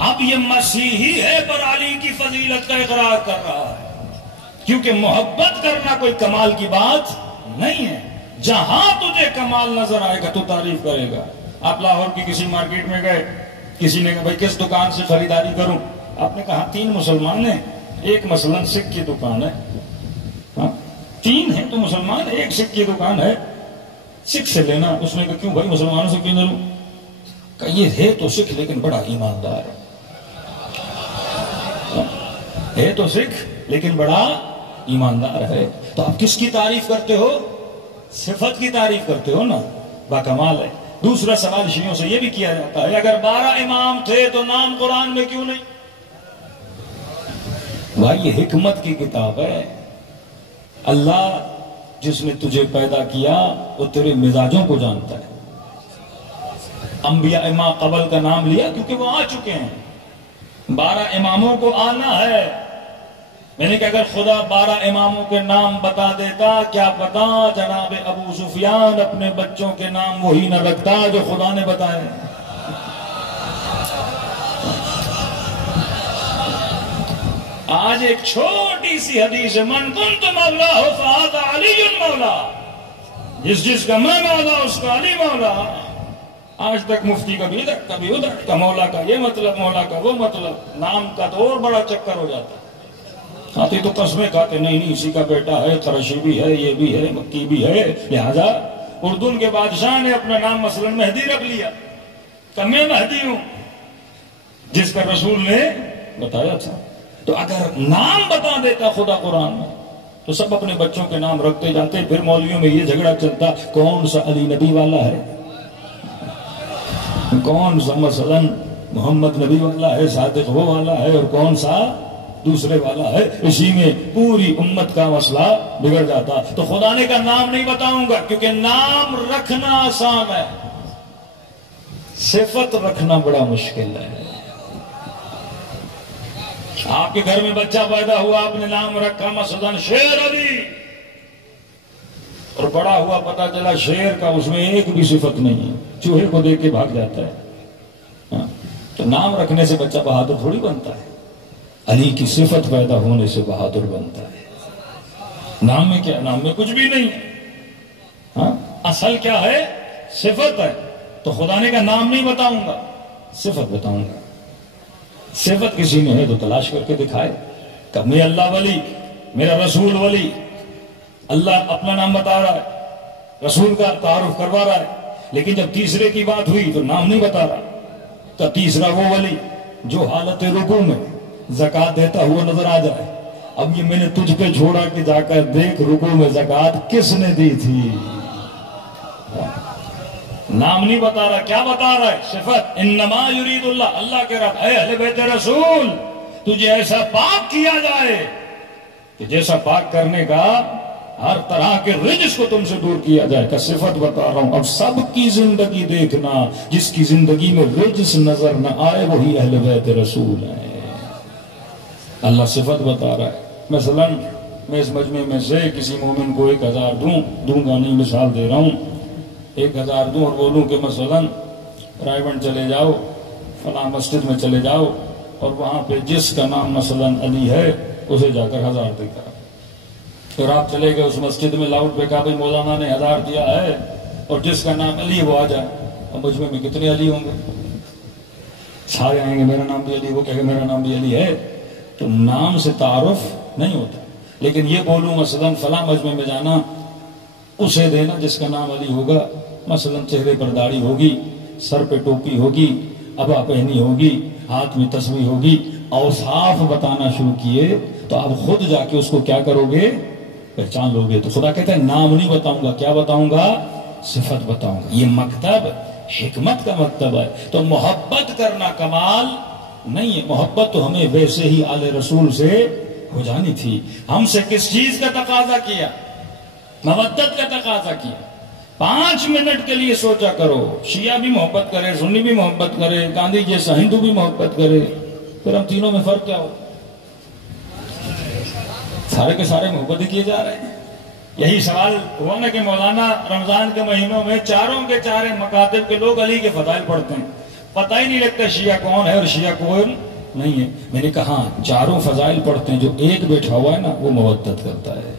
اب یہ مسیحی ہے پر علی کی فضیلت کا اقرار کر رہا ہے، کیونکہ محبت کرنا کوئی کمال کی بات نہیں ہے، جہاں تجھے کمال نظر آئے گا تو تعریف کرے گا۔ آپ لاہور کی کسی مارکیٹ میں گئے، کسی نے کہا بھائی کس دکان سے خریداری کروں؟ آپ نے کہا 3 مسلمان ہیں، ایک مثلا سکھ کی دکان ہے، 3 ہیں تو مسلمان، ایک سکھ کی دکان ہے، سکھ سے لینا. اس نے کہا کیوں بھائی مسلمانوں سے کیوں نہ لوں؟ کہ یہ ہے تو سکھ لیکن بڑا ایماندار ہے تو سکھ لیکن بڑا ایماندار ہے. تو آپ کس کی تعریف کرتے ہو؟ صفت کی تعریف کرتے ہو نا. باکمال ہے. دوسرا سوال شیعوں سے یہ بھی کیا جاتا ہے اگر 12 امام تھے تو نام قرآن میں کیوں نہیں؟ بھائی یہ حکمت کی کتاب ہے. اللہ جس نے تجھے پیدا کیا وہ تیرے مزاجوں کو جانتا ہے. انبیاء ما قبل کا نام لیا کیونکہ وہ آ چکے ہیں. 12 اماموں کو آنا ہے. میں نے کہا اگر خدا 12 اماموں کے نام بتا دیتا کیا پتا جناب ابو سفیان اپنے بچوں کے نام وہی نہ رکھتا جو خدا نے بتائے. آج ایک چھوٹی سی حدیث ہے من کنت مولا ہو فہذا علی مولا. جس کا میں مولا اس کا علی مولا. آج تک مفتی کبھی ادھر کبھی ادھر کا مولا کا یہ مطلب مولا کا وہ مطلب. نام کا تو اور بڑا چکر ہو جاتا ہے. کھاتے تو قسمیں کھاتے نہیں اسی کا بیٹا ہے قرشی بھی ہے یہ بھی ہے مکی بھی ہے. لہذا اردن کے بادشاہ نے اپنا نام مثلا مہدی رکھ لیا کہ میں مہدی ہوں جس کا رسول نے بتایا تھا. تو اگر نام بتا دیتا خدا قرآن میں تو سب اپنے بچوں کے نام رکھتے جاتے. پھر مولویوں میں یہ جھگڑا چلتا کون سا علی نبی والا ہے کون سا مثلا محمد نبی والا ہے صادق وہ والا ہے اور کون سا دوسرے والا ہے. اسی میں پوری امت کا مسئلہ بگڑ جاتا. تو خدا نے کا نام نہیں بتاؤں گا کیونکہ نام رکھنا آسان ہے صفت رکھنا بڑا مشکل ہے. آپ کے گھر میں بچہ پیدا ہوا آپ نے نام رکھا مثلا شیر علی اور بڑا ہوا پتا چلا شیر کا اس میں ایک بھی صفت نہیں ہے. چوہے کو دیکھ کے بھاگ جاتا ہے. تو نام رکھنے سے بچہ بہادر تھوڑی بنتا ہے. علی کی صفت پیدا ہونے سے بہادر بنتا ہے. نام میں کیا نام میں کچھ بھی نہیں ہے. اصل کیا ہے صفت ہے. تو خدا نے کا نام نہیں بتاؤں گا صفت بتاؤں گا. صفت کسی میں ہے تو تلاش کر کے دکھائے کہ میں اللہ ولی میرا رسول ولی. اللہ اپنا نام بتا رہا ہے رسول کا تعارف کروا رہا ہے لیکن جب تیسرے کی بات ہوئی تو نام نہیں بتا رہا. کہ تیسرا وہ ولی جو حالت رکوع میں زکات دیتا ہوا نظر آ جائے. اب یہ میں نے تجھ پہ چھوڑا کہ جا کر دیکھ رکوع میں زکات کس نے دی تھی. نام نہیں بتا رہا کیا بتا رہا ہے صفت. انما یرید اللہ اللہ کہہ رہا اے اہل بیت رسول تجھے ایسا پاک کیا جائے کہ جیسا پاک کرنے کا ہر طرح کے رجس کو تم سے دور کیا جائے. کہ صفت بتا رہا ہوں. اب سب کی زندگی دیکھنا جس کی زندگی میں رجس نظر نہ آئے وہی اہل بیت رسول ہیں. اللہ صفت بتا رہا ہے. مثلا میں اس مجمع میں سے کسی مومن کو 1000 دوں گا نہیں مثال دے رہا ہوں 1000 دوں اور بولوں کہ مثلا رائے چلے جاؤ فلاں مسجد میں چلے جاؤ اور وہاں پہ جس کا نام مثلا علی ہے اسے جا کر 1000 دے کر. پھر آپ چلے گئے اس مسجد میں لاؤڈ پہ کہا بھائی مولانا نے 1000 دیا ہے اور جس کا نام علی وہ آ جائے. اب مجمع میں کتنے علی ہوں گے؟ سارے آئیں گے میرا نام بھی علی وہ کہے گا میرا نام بھی علی ہے. تو نام سے تعارف نہیں ہوتا. لیکن یہ بولوں مثلا فلاں مجمع میں جانا اسے دینا جس کا نام علی ہوگا. مثلا چہرے پر داڑھی ہوگی سر پہ ٹوپی ہوگی ابا پہنی ہوگی ہاتھ میں تسبیح ہوگی اوصاف بتانا شروع کیے تو آپ خود جا کے اس کو کیا کرو گے پہچان لو گے. تو خدا کہتا ہے نام نہیں بتاؤں گا کیا بتاؤں گا صفت بتاؤں گا. یہ مکتب حکمت کا مکتب ہے. تو محبت کرنا کمال نہیں ہے. محبت تو ہمیں ویسے ہی آل رسول سے ہو جانی تھی. ہم سے کس چیز کا تقاضا کیا؟ مودت کا تقاضا کیا. 5 منٹ کے لیے سوچا کرو شیعہ بھی محبت کرے سنی بھی محبت کرے گاندھی جیسا ہندو بھی محبت کرے پھر ہم تینوں میں فرق کیا ہو؟ سارے کے سارے محبت ہی کیے جا رہے ہیں. یہی سوال ہوا نا کہ مولانا رمضان کے مہینوں میں چاروں کے چارے مکاتب کے لوگ علی کے فضائل پڑھتے ہیں پتہ ہی نہیں لگتا شیعہ کون ہے اور شیعہ کون نہیں ہے. میں نے کہا چاروں فضائل پڑھتے ہیں جو ایک بیٹھا ہوا ہے نا وہ مودت کرتا ہے.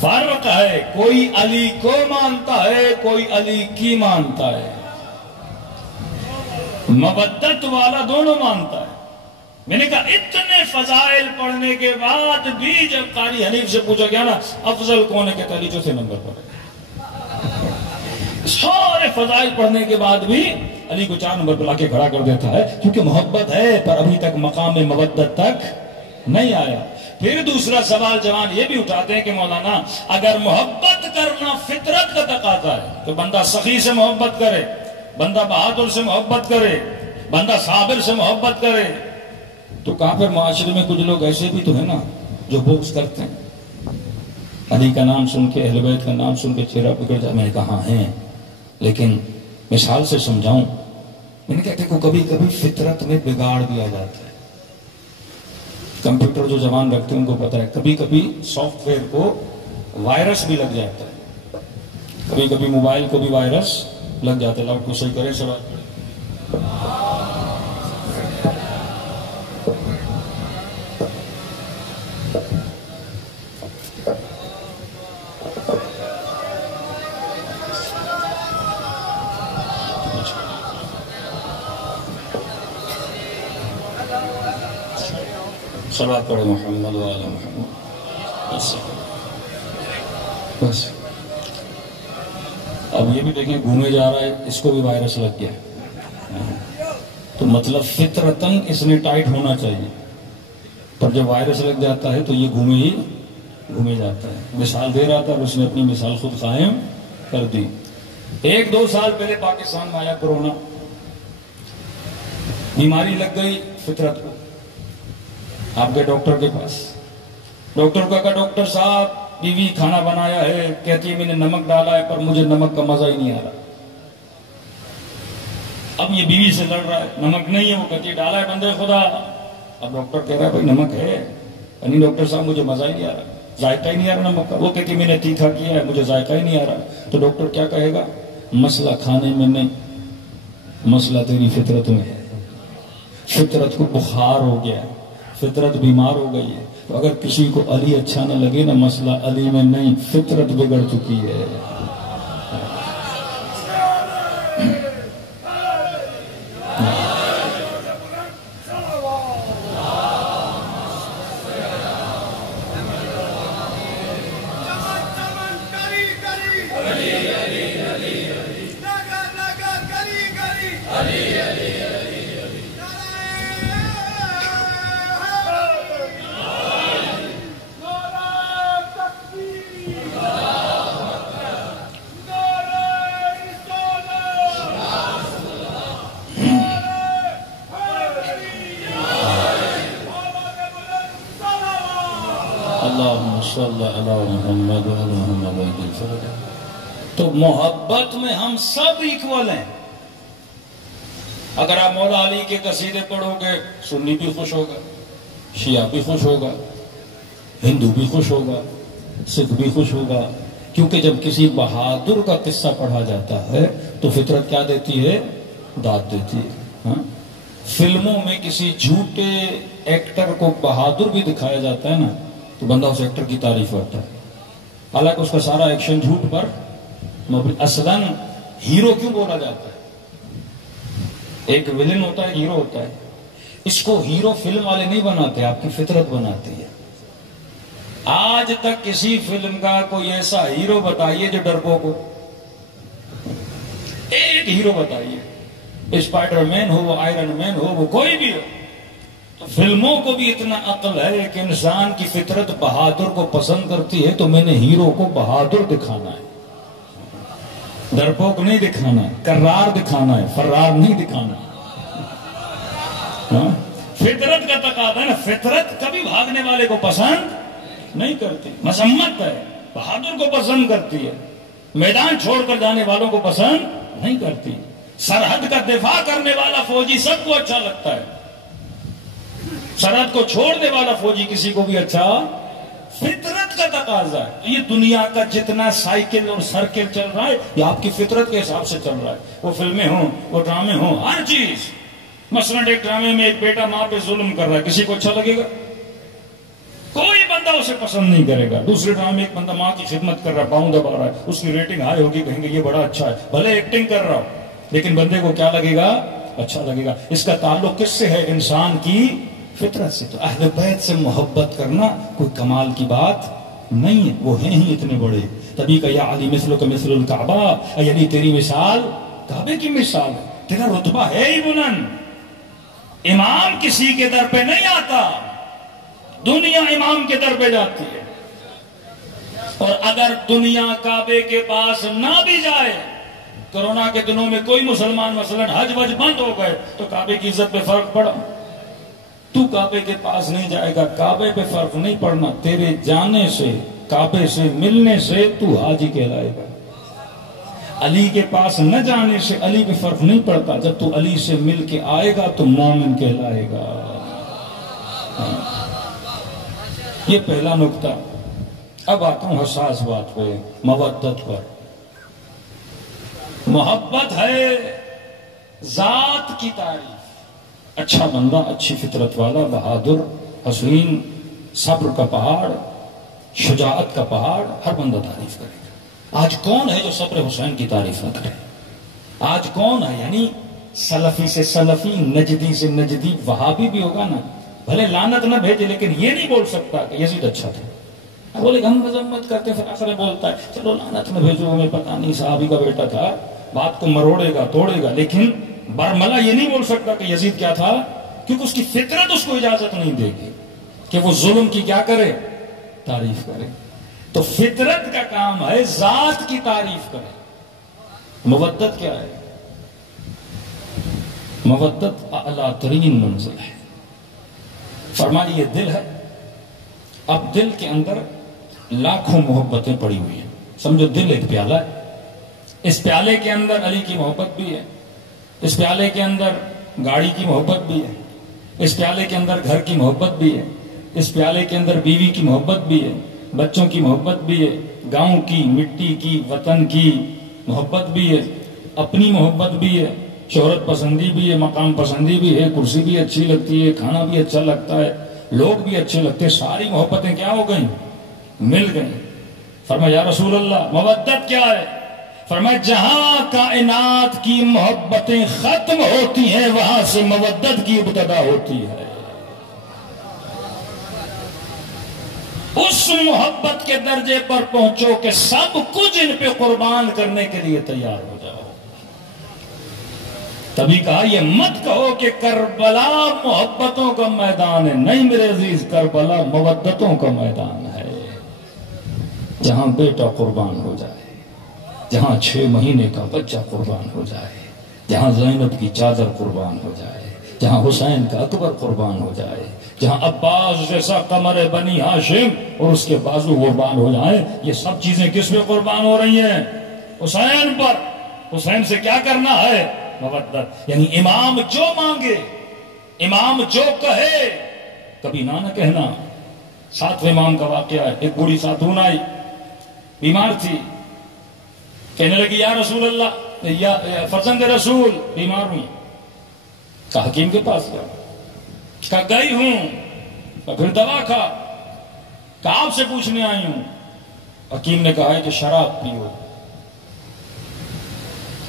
فرق ہے کوئی علی کو مانتا ہے کوئی علی کی مانتا ہے. مودت والا دونوں مانتا ہے. میں نے کہا اتنے فضائل پڑھنے کے بعد بھی جب قاری حنیف سے پوچھا گیا نا افضل کون ہے کہ علی چوتھے نمبر پر ہے. سارے فضائل پڑھنے کے بعد بھی علی کو 4 نمبر پہ لا کے کھڑا کر دیتا ہے، کیونکہ محبت ہے پر ابھی تک مقام مودت تک نہیں آیا۔ پھر دوسرا سوال جوان یہ بھی اٹھاتے ہیں کہ مولانا اگر محبت کرنا فطرت کا تقاضا ہے تو بندہ سخی سے محبت کرے، بندہ بہادر سے محبت کرے، بندہ صابر سے محبت کرے، تو کہاں پر معاشرے میں کچھ لوگ ایسے بھی تو ہیں نا جو بغض کرتے ہیں، علی کا نام سن کے، اہل بیت کا نام سن کے چہرہ بگڑ جائے۔ میں نے کہا ہیں، لیکن مثال سے سمجھاؤں، میں نے کہتے کہ کبھی کبھی فطرت میں بگاڑ بھی آ جاتا ہے۔ کمپیوٹر جو زبان رکھتے ہیں ان کو پتا ہے، کبھی کبھی سافٹ ویئر کو وائرس بھی لگ جاتا ہے، کبھی کبھی موبائل کو بھی وائرس لگ جاتا ہے۔ لاؤڈ کو صحیح کریں سوال۔ صلوات پڑھے محمد وعلی محمد۔ بس اب یہ بھی دیکھیں گھومے جا رہا ہے، اس کو بھی وائرس لگ گیا، تو مطلب فطرتاً اس نے ٹائٹ ہونا چاہیے، پر جب وائرس لگ جاتا ہے تو یہ گھومے جاتا ہے۔ مثال دے رہا تھا، اس نے اپنی مثال خود قائم کر دی۔ 1-2 سال پہلے پاکستان میں آیا کرونا، بیماری لگ گئی فطرت کو، آپ کے ڈاکٹر کے پاس، ڈاکٹر کو کہا ڈاکٹر صاحب بیوی کھانا بنایا ہے، کہتی ہے میں نے نمک ڈالا ہے پر مجھے نمک کا مزہ ہی نہیں آ رہا۔ اب یہ بیوی سے لڑ رہا ہے، نمک نہیں ہے، وہ کہتی ہے ڈالا ہے بندے خدا۔ اب ڈاکٹر کہہ رہا ہے بھائی نمک ہے، نہیں ڈاکٹر صاحب مجھے مزہ ہی نہیں آ رہا، ذائقہ ہی نہیں آ رہا نمک کا۔ وہ کہتی ہے میں نے تیکھا کیا ہے، مجھے ذائقہ ہی نہیں آ رہا۔ تو ڈاکٹر کیا کہے گا؟ مسئلہ کھانے میں نہیں، مسئلہ تیری فطرت میں ہے، فطرت کو بخار ہو گیا ہے، فطرت بیمار ہو گئی ہے۔ تو اگر کسی کو علی اچھا نہ لگے نا، مسئلہ علی میں نہیں، فطرت بگڑ چکی ہے۔ اللہم صلی علی محمد وعلی محمد۔ تو محبت میں ہم سب ایکول ہیں۔ اگر آپ مولا علی کے قصیدے پڑھو گے، سنی بھی خوش ہوگا، شیعہ بھی خوش ہوگا، ہندو بھی خوش ہوگا، سکھ بھی خوش ہوگا، کیونکہ جب کسی بہادر کا قصہ پڑھا جاتا ہے تو فطرت کیا دیتی ہے؟ داد دیتی ہے۔ فلموں میں کسی جھوٹے ایکٹر کو بہادر بھی دکھایا جاتا ہے نا، تو بندہ اس ایکٹر کی تعریف کرتا ہے، حالانکہ اس کا سارا ایکشن جھوٹ پر مبنی۔ اصلاً ہیرو کیوں بولا جاتا ہے؟ ایک ویلن ہوتا ہے، ہیرو ہوتا ہے، اس کو ہیرو فلم والے نہیں بناتے، آپ کی فطرت بناتی ہے۔ آج تک کسی فلم کا کوئی ایسا ہیرو بتائیے جو ڈرپوک ہو، ایک ہیرو بتائیے، اسپائڈر مین ہو، وہ آئرن مین ہو، وہ کوئی بھی ہو۔ تو فلموں کو بھی اتنا عقل ہے کہ انسان کی فطرت بہادر کو پسند کرتی ہے، تو میں نے ہیرو کو بہادر دکھانا ہے، ڈرپوک نہیں دکھانا ہے، کرار دکھانا ہے، فرار نہیں دکھانا ہے۔ فطرت کا تقاضا ہے نا، فطرت کبھی بھاگنے والے کو پسند نہیں کرتی، مذمت ہے، بہادر کو پسند کرتی ہے، میدان چھوڑ کر جانے والوں کو پسند نہیں کرتی، سرحد کا دفاع کرنے والا فوجی سب کو اچھا لگتا ہے، سرحد کو چھوڑنے والا فوجی کسی کو بھی اچھا۔ فطرت کا تقاضا ہے۔ یہ دنیا کا جتنا سائیکل اور سرکل چل رہا ہے یہ آپ کی فطرت کے حساب سے چل رہا ہے، وہ فلمیں ہوں، وہ ڈرامے ہوں، ہر چیز۔ مثلا ایک ڈرامے میں ایک بیٹا ماں پہ ظلم کر رہا ہے، کسی کو اچھا لگے گا؟ کوئی بندہ اسے پسند نہیں کرے گا۔ دوسرے ڈرامے میں ایک بندہ ماں کی خدمت کر رہا ہے، پاؤں دبا رہا ہے، اس کی ریٹنگ ہائی ہوگی، کہیں گے یہ بڑا اچھا ہے، بھلے ایکٹنگ کر رہا ہو لیکن بندے کو کیا لگے گا؟ اچھا لگے گا۔ اس کا تعلق کس سے ہے؟ انسان کی فطرت سے۔ تو اہل بیت سے محبت کرنا کوئی کمال کی بات نہیں ہے، وہ ہیں ہی اتنے بڑے تبھی کہ یا علی مثل کا مثل الکعبہ، اے علی تیری مثال کعبے کی مثال ہے، تیرا رتبہ ہے ہی بلند۔ امام کسی کے در پہ نہیں آتا، دنیا امام کے در پہ جاتی ہے، اور اگر دنیا کعبے کے پاس نہ بھی جائے، کرونا کے دنوں میں کوئی مسلمان مثلا حج وج بند ہو گئے تو کعبے کی عزت پہ فرق پڑا، تو کعبے کے پاس نہیں جائے گا، کعبے پہ فرق نہیں پڑنا، تیرے جانے سے کعبے سے ملنے سے تو حاجی کہلائے گا۔ علی کے پاس نہ جانے سے علی پہ فرق نہیں پڑتا، جب تو علی سے مل کے آئے گا تو مومن کہلائے گا۔ یہ پہلا نکتہ۔ اب آتا ہوں حساس بات پہ، مودت پر۔ محبت ہے ذات کی تعریف، اچھا بندہ، اچھی فطرت والا، بہادر، حسین، صبر کا پہاڑ، شجاعت کا پہاڑ، ہر بندہ تعریف کرے گا۔ آج کون ہے جو صبر حسین کی تعریف نہ کرے؟ آج کون ہے؟ یعنی سلفی سے سلفی، نجدی سے نجدی، وہابی بھی ہوگا نا، بھلے لعنت نہ بھیجے لیکن یہ نہیں بول سکتا کہ یزید اچھا تھا۔ بولے ہم مذمت کرتے، پھر آخر بولتا ہے چلو لعنت نہ بھیجو، ہمیں پتہ نہیں صحابی کا بیٹا تھا، بات کو مروڑے گا، توڑے گا، لیکن برملا یہ نہیں بول سکتا کہ یزید کیا تھا، کیونکہ اس کی فطرت اس کو اجازت نہیں دے گی کہ وہ ظلم کی کیا کرے، تعریف کرے۔ تو فطرت کا کام ہے ذات کی تعریف کرے۔ مودت کیا ہے؟ مودت اعلیٰ ترین منزل ہے۔ فرمایا یہ دل ہے، اب دل کے اندر لاکھوں محبتیں پڑی ہوئی ہیں۔ سمجھو دل ایک پیالہ ہے، اس پیالے کے اندر علی کی محبت بھی ہے، اس پیالے کے اندر گاڑی کی محبت بھی ہے، اس پیالے کے اندر گھر کی محبت بھی ہے، اس پیالے کے اندر بیوی کی محبت بھی ہے، بچوں کی محبت بھی ہے، گاؤں کی، مٹی کی، وطن کی محبت بھی ہے، اپنی محبت بھی ہے، شہرت پسندی بھی ہے، مقام پسندی بھی ہے، کرسی بھی اچھی لگتی ہے، کھانا بھی اچھا لگتا ہے، لوگ بھی اچھے لگتے ہیں، ساری محبتیں کیا ہو گئیں؟ مل گئیں۔ فرمایا یا رسول اللہ مودت کیا ہے؟ فرمایا جہاں کائنات کی محبتیں ختم ہوتی ہیں وہاں سے مودت کی ابتدا ہوتی ہے۔ اس محبت کے درجے پر پہنچو کہ سب کچھ ان پہ قربان کرنے کے لیے تیار ہو جاؤ۔ تبھی کہا یہ مت کہو کہ کربلا محبتوں کا میدان ہے، نہیں میرے عزیز، کربلا مودتوں کا میدان ہے، جہاں بیٹا قربان ہو جائے، جہاں 6 مہینے کا بچہ قربان ہو جائے، جہاں زینب کی چادر قربان ہو جائے، جہاں حسین کا اکبر قربان ہو جائے، جہاں عباس جیسا قمر بنی ہاشم اور اس کے بازو قربان ہو جائیں، یہ سب چیزیں کس پہ قربان ہو رہی ہیں؟ حسین پر۔ حسین سے کیا کرنا ہے؟ مودت۔ یعنی امام جو مانگے، امام جو کہے، کبھی نہ کہنا۔ 7ویں امام کا واقعہ ہے، ایک بوڑھی خاتون آئی، بیمار تھی، کہنے لگی یا رسول اللہ، یا فرزند رسول بیمار ہوں۔ کہا حکیم کے پاس گیا، کہا گئی ہوں، پھر دوا کھا، کہا آپ سے پوچھنے آئی ہوں۔ حکیم نے کہا ہے کہ شراب پیو۔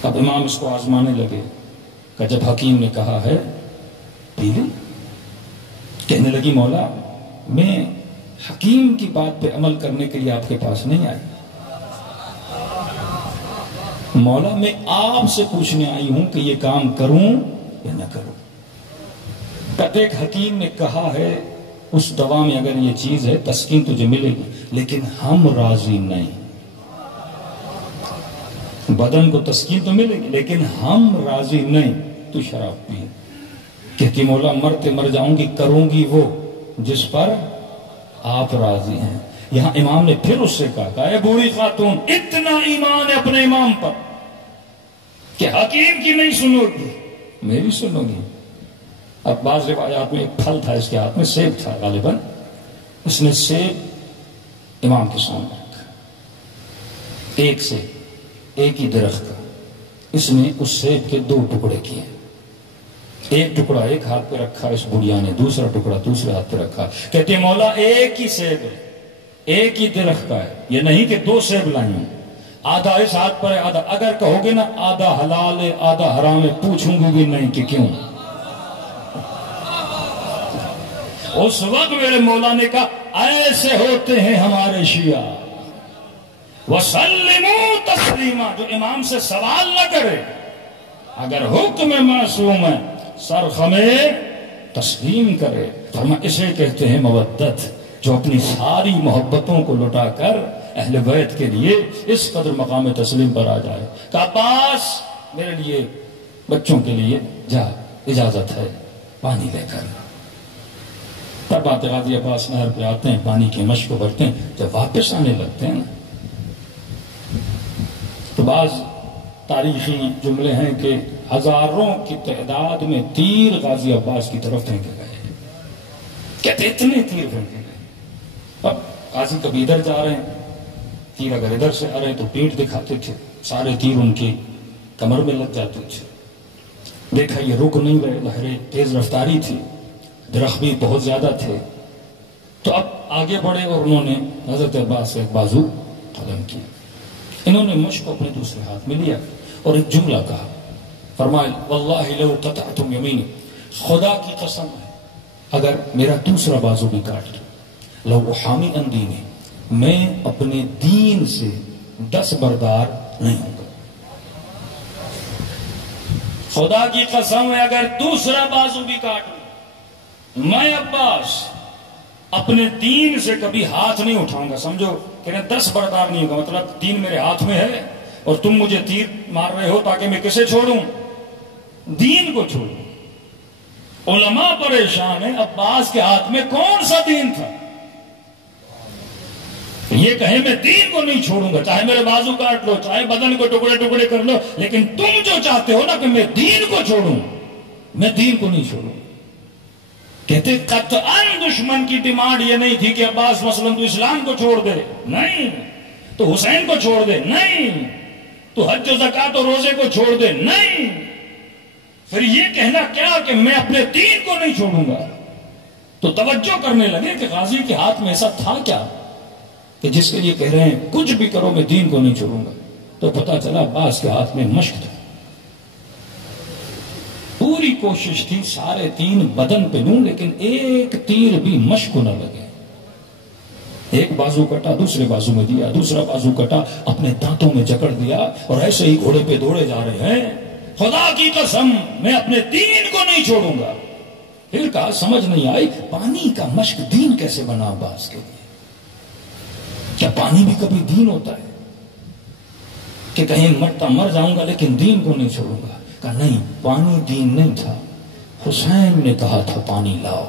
اب امام اس کو آزمانے لگے کہ جب حکیم نے کہا ہے پی لیں، کہنے لگی مولا میں حکیم کی بات پہ عمل کرنے کے لیے آپ کے پاس نہیں آئی، مولا میں آپ سے پوچھنے آئی ہوں کہ یہ کام کروں یا نہ کروں۔ کہتے ایک حکیم نے کہا ہے اس دوا میں اگر یہ چیز ہے تسکین تجھے ملے گی، لیکن ہم راضی نہیں۔ بدن کو تسکین تو ملے گی لیکن ہم راضی نہیں، تو شراب پی۔ کہتی مولا مرتے مر جاؤں گی، کروں گی وہ جس پر آپ راضی ہیں۔ یہاں امام نے پھر اس سے کہا اے بوڑھی خاتون، اتنا ایمان ہے اپنے امام پر کہ حکیم کی نہیں سنو گی، میری سنو گی۔ اب بعض روایات میں ایک پھل تھا اس کے ہاتھ میں، سیب تھا غالباً، اس نے سیب امام کے سامنے رکھا، ایک سیب، ایک ہی درخت کا، اس نے اس سیب کے 2 ٹکڑے کیے، ایک ٹکڑا ایک ہاتھ پہ رکھا اس بڑھیا نے، دوسرا ٹکڑا دوسرے ہاتھ پہ رکھا، کہتے مولا ایک ہی سیب ہے، ایک ہی درخت کا ہے، یہ نہیں کہ 2 سیب لائی ہوں، آدھا اس ہاتھ پر ہے آدھا، اگر کہو گے نا آدھا حلال ہے آدھا حرام ہے، پوچھوں گی بھی نہیں کہ کیوں۔ اس وقت میرے مولا نے کہا ایسے ہوتے ہیں ہمارے شیعہ، وَسَلِّمُوا تَسْلِيمًا، جو امام سے سوال نہ کرے، اگر حکم معصوم ہے سر خمے تسلیم کرے۔ فرما اسے کہتے ہیں مودت، جو اپنی ساری محبتوں کو لٹا کر اہل بیت کے لیے اس قدر مقام تسلیم پر آ جائے کہ عباس میرے لیے بچوں کے لیے جا، اجازت ہے پانی لے کر۔ تب آتے غازی عباس نہر پہ آتے ہیں، پانی کی مشق کو بھرتے ہیں، جب واپس آنے لگتے ہیں نا تو بعض تاریخی جملے ہیں کہ ہزاروں کی تعداد میں تیر غازی عباس کی طرف پھینکے گئے، کہتے اتنے تیر پھینکے گئے۔ اب غازی کبھی ادھر جا رہے ہیں، تیر اگر ادھر سے آ رہے ہیں تو پیٹ دکھاتے تھے، سارے تیر ان کی کمر میں لگ جاتے تھے۔ دیکھا یہ رک نہیں رہے، لہریں تیز رفتاری تھی، درخت بھی بہت زیادہ تھے، تو اب آگے بڑھے اور انہوں نے حضرت عباس سے ایک بازو قلم کیا، انہوں نے مشق کو اپنے دوسرے ہاتھ میں لیا اور ایک جملہ کہا، فرمایا واللہ لو قطعتم یمینی، خدا کی قسم ہے اگر میرا دوسرا بازو بھی کاٹ دو، لو احامی عن دینی، میں اپنے دین سے دستبردار نہیں ہوں گا۔ خدا کی قسم ہے اگر دوسرا بازو بھی کاٹوں، میں عباس اپنے دین سے کبھی ہاتھ نہیں اٹھاؤں گا۔ سمجھو کہ دستبردار نہیں ہوگا، مطلب دین میرے ہاتھ میں ہے اور تم مجھے تیر مار رہے ہو تاکہ میں کسے چھوڑوں؟ دین کو چھوڑوں۔ علماء پریشان ہیں، عباس کے ہاتھ میں کون سا دین تھا؟ یہ کہیں میں دین کو نہیں چھوڑوں گا، چاہے میرے بازو کاٹ لو، چاہے بدن کو ٹکڑے ٹکڑے کر لو، لیکن تم جو چاہتے ہو نا کہ میں دین کو چھوڑوں، میں دین کو نہیں چھوڑوں۔ کہتے قطعاً دشمن کی ڈیمانڈ یہ نہیں تھی کہ عباس مثلا تو اسلام کو چھوڑ دے، نہیں، تو حسین کو چھوڑ دے، نہیں، تو حج و زکات اور روزے کو چھوڑ دے، نہیں، پھر یہ کہنا کیا کہ میں اپنے دین کو نہیں چھوڑوں گا؟ تو توجہ کرنے لگے کہ غازی کے ہاتھ میں ایسا تھا کیا کہ جس کے لیے کہہ رہے ہیں کچھ بھی کرو میں دین کو نہیں چھوڑوں گا۔ تو پتہ چلا عباس کے ہاتھ میں مشق تھا، پوری کوشش تھی سارے تین بدن پہ لوں لیکن ایک تیر بھی مشق کو نہ لگے۔ ایک بازو کٹا، دوسرے بازو میں دیا، دوسرا بازو کٹا، اپنے دانتوں میں جکڑ دیا اور ایسے ہی گھوڑے پہ دوڑے جا رہے ہیں، خدا کی قسم میں اپنے دین کو نہیں چھوڑوں گا۔ پھر کہا سمجھ نہیں آئی پانی کا مشق دین کیسے بنا عباس کے لیے؟ کیا پانی بھی کبھی دین ہوتا ہے کہ کہیں مرتا مر جاؤں گا لیکن دین کو نہیں چھوڑوں گا؟ کہا نہیں، پانی دین نہیں تھا، حسین نے کہا تھا پانی لاؤ۔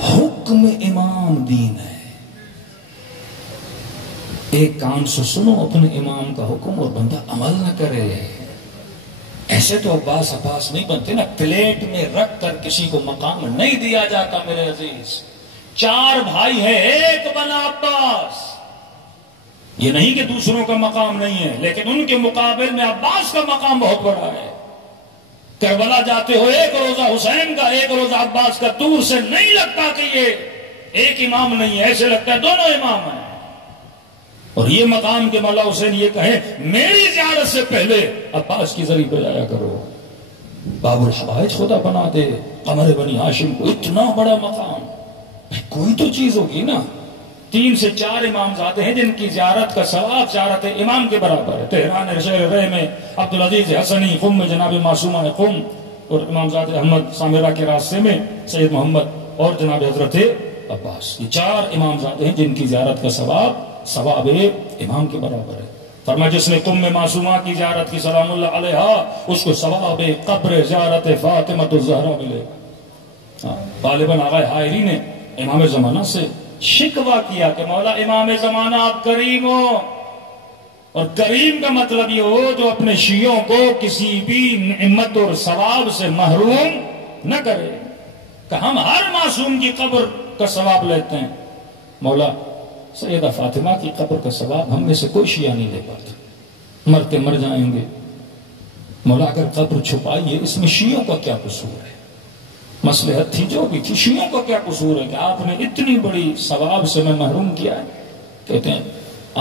حکم امام دین ہے، ایک کان سے سنو اپنے امام کا حکم اور بندہ عمل نہ کرے۔ ایسے تو عباس نہیں بنتے نا، پلیٹ میں رکھ کر کسی کو مقام نہیں دیا جاتا میرے عزیز۔ چار بھائی ہیں، ایک بنا عباس، یہ نہیں کہ دوسروں کا مقام نہیں ہے، لیکن ان کے مقابل میں عباس کا مقام بہت بڑا ہے۔ کربلا جاتے ہو ایک روزہ حسین کا، ایک روزہ عباس کا، دور سے نہیں لگتا کہ یہ ایک امام نہیں ہے، ایسے لگتا ہے دونوں امام ہیں۔ اور یہ مقام کے مولا حسین یہ کہیں میری زیارت سے پہلے عباس کی ذریعے پہ جایا کرو، باب الحوائج خدا بنا دے قمر بنی ہاشم کو، اتنا بڑا مقام، کوئی تو چیز ہوگی نا۔ 3 سے 4 امام زادے ہیں جن کی زیارت کا ثواب زیارت امام کے برابر ہے۔ تہران شہر رہ میں عبدالعزیز حسنی، قم میں جناب معصومہ قم، اور امام زاد احمد سامرہ کے راستے میں سید محمد اور جناب حضرت عباس، یہ 4 امام زادے ہیں جن کی زیارت کا ثواب امام کے برابر ہے۔ فرمایا جس نے قم میں معصومہ کی زیارت کی سلام اللہ علیہا، اس کو ثواب قبر زیارت فاطمہ الزہرا ملے گا۔ غالباً آغا حائری نے امام زمانہ سے شکوہ کیا کہ مولا امام زمانہ آپ کریم ہو، اور کریم کا مطلب یہ ہو جو اپنے شیعوں کو کسی بھی نعمت اور ثواب سے محروم نہ کرے، کہ ہم ہر معصوم کی قبر کا ثواب لیتے ہیں، مولا سیدہ فاطمہ کی قبر کا ثواب ہم میں سے کوئی شیعہ نہیں لے پاتا، مرتے مر جائیں گے، مولا اگر قبر چھپائی ہے اس میں شیعوں کا کیا قصور ہے؟ مصلحت تھی جو بھی تھی، شیعوں کا کیا قصور ہے کہ آپ نے اتنی بڑی ثواب سے میں محروم کیا ہے؟ کہتے ہیں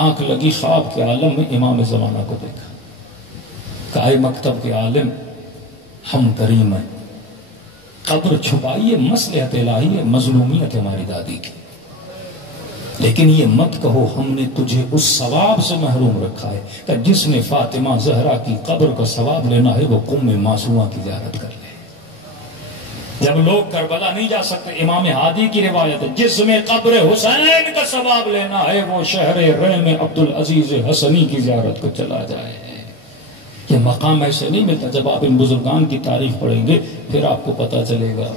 آنکھ لگی خواب کے عالم میں امام زمانہ کو دیکھا، کہا مکتب کے عالم ہم کریم ہیں، قبر چھپائیے، مصلحت الہی ہے، مظلومیت ہماری دادی کی، لیکن یہ مت کہو ہم نے تجھے اس ثواب سے محروم رکھا ہے کہ جس نے فاطمہ زہرا کی قبر کا ثواب لینا ہے وہ قم معصومہ کی زیارت کر لے۔ جب لوگ کربلا نہیں جا سکتے، امام ہادی کی روایت ہے جس میں قبر حسین کا ثواب لینا ہے وہ شہر رحم عبدالعزیز حسنی کی زیارت کو چلا جائے۔ یہ مقام ایسے نہیں ملتا۔ جب آپ ان بزرگان کی تاریخ پڑھیں گے پھر آپ کو پتا چلے گا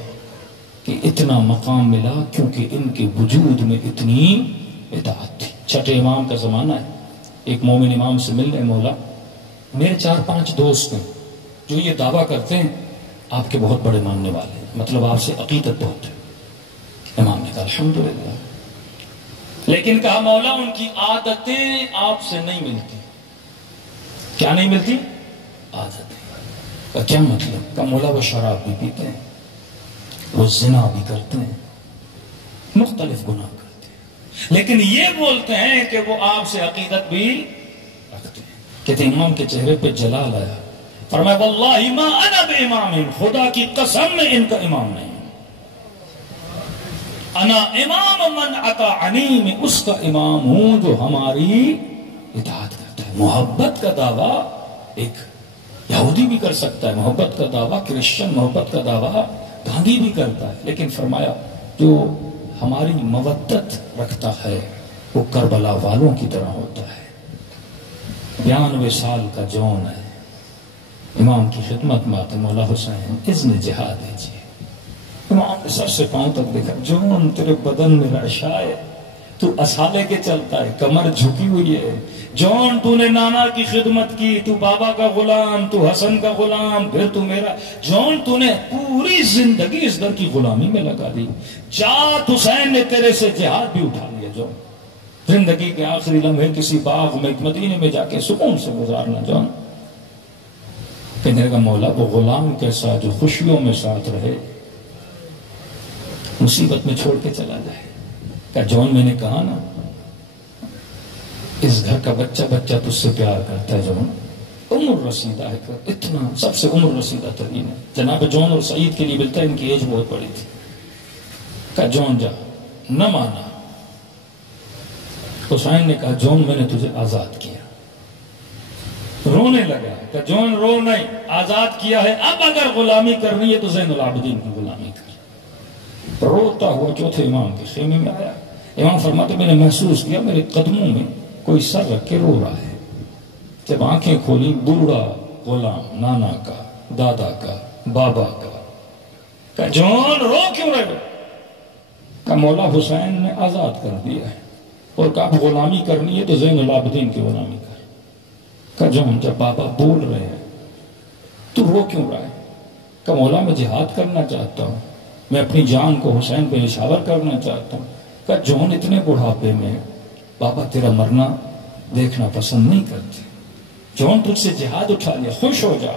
کہ اتنا مقام ملا کیونکہ ان کے وجود میں اتنی اطاعت تھی۔ چھٹے امام کا زمانہ ہے، ایک مومن امام سے ملنے مولا میرے 4-5 دوست ہیں جو یہ دعویٰ کرتے ہیں آپ کے بہت بڑے ماننے والے ہیں، مطلب آپ سے عقیدت بہت ہے۔ امام نے کہا الحمدللہ، لیکن کہا مولا ان کی عادتیں آپ سے نہیں ملتی۔ کیا نہیں ملتی؟ عادتیں۔ کہا کیا مطلب؟ کہا مولا وہ شراب بھی پیتے ہیں، وہ زنا بھی کرتے ہیں، مختلف گناہ کرتے ہیں، لیکن یہ بولتے ہیں کہ وہ آپ سے عقیدت بھی رکھتے ہیں۔ کہتے ہیں امام کے چہرے پہ جلال آیا، فرمایا واللہ ما انا بامام، خدا کی قسم میں ان کا امام نہیں، انا امام من اطاعنی، میں اس کا امام ہوں جو ہماری اطاعت کرتا ہے۔ محبت کا دعویٰ ایک یہودی بھی کر سکتا ہے، محبت کا دعویٰ کرسچن، محبت کا دعویٰ گاندھی بھی کرتا ہے، لیکن فرمایا جو ہماری مودت رکھتا ہے وہ کربلا والوں کی طرح ہوتا ہے۔ 92 سال کا جون ہے، امام کی خدمت میں آتے مولا حسین اذن جہاد دیجیے۔ امام نے سر سے پاؤں تک دیکھا، جون تیرے بدن میں رعشہ ہے، تو اسالے کے چلتا ہے، کمر جھکی ہوئی ہے، جون تو نے نانا کی خدمت کی، تو بابا کا غلام، تو حسن کا غلام، پھر تو میرا، جون تو نے پوری زندگی اس در کی غلامی میں لگا دی، جات حسین نے تیرے سے جہاد بھی اٹھا لیا۔ جون زندگی کے آخری لمحے کسی باغ میں ایک مدینے میں جا کے سکون سے گزارنا۔ جون کہنے لگا مولا وہ غلام کیسا جو خوشیوں میں ساتھ رہے مصیبت میں چھوڑ کے چلا جائے۔ کہ جون میں نے کہا نا اس گھر کا بچہ تجھ سے پیار کرتا ہے، جون عمر رسیدہ ہے، اتنا سب سے عمر رسیدہ ترین ہے۔ جناب جون اور سعید کے لیے ملتا ہے، ان کی ایج بہت بڑی تھی۔ کہ جون جا، نہ مانا۔ حسین نے کہا جون میں نے تجھے آزاد کیا، رونے لگا کہ جون رو نہیں، آزاد کیا ہے، اب اگر غلامی کرنی ہے تو زین العابدین کی غلامی کر۔ روتا ہوا چوتھے امام کے خیمے میں آیا، امام فرماتے میں نے محسوس کیا میرے قدموں میں کوئی سر رکھ کے رو رہا ہے۔ جب آنکھیں کھولی بوڑھا غلام، نانا کا، دادا کا، بابا کا۔ کہ جون رو کیوں رہے ہو؟ کہ مولا حسین نے آزاد کر دیا ہے اور کہ اب غلامی کرنی ہے تو زین العابدین کی غلامی کر۔ کہ جون جب بابا بول رہے ہیں تو رو کیوں رہا ہے؟ کہ مولا میں جہاد کرنا چاہتا ہوں، میں اپنی جان کو حسین پہ نشاور کرنا چاہتا ہوں۔ کہ جون اتنے بڑھاپے میں بابا تیرا مرنا دیکھنا پسند نہیں کرتے، جون تجھ سے جہاد اٹھا لیا، خوش ہو جا۔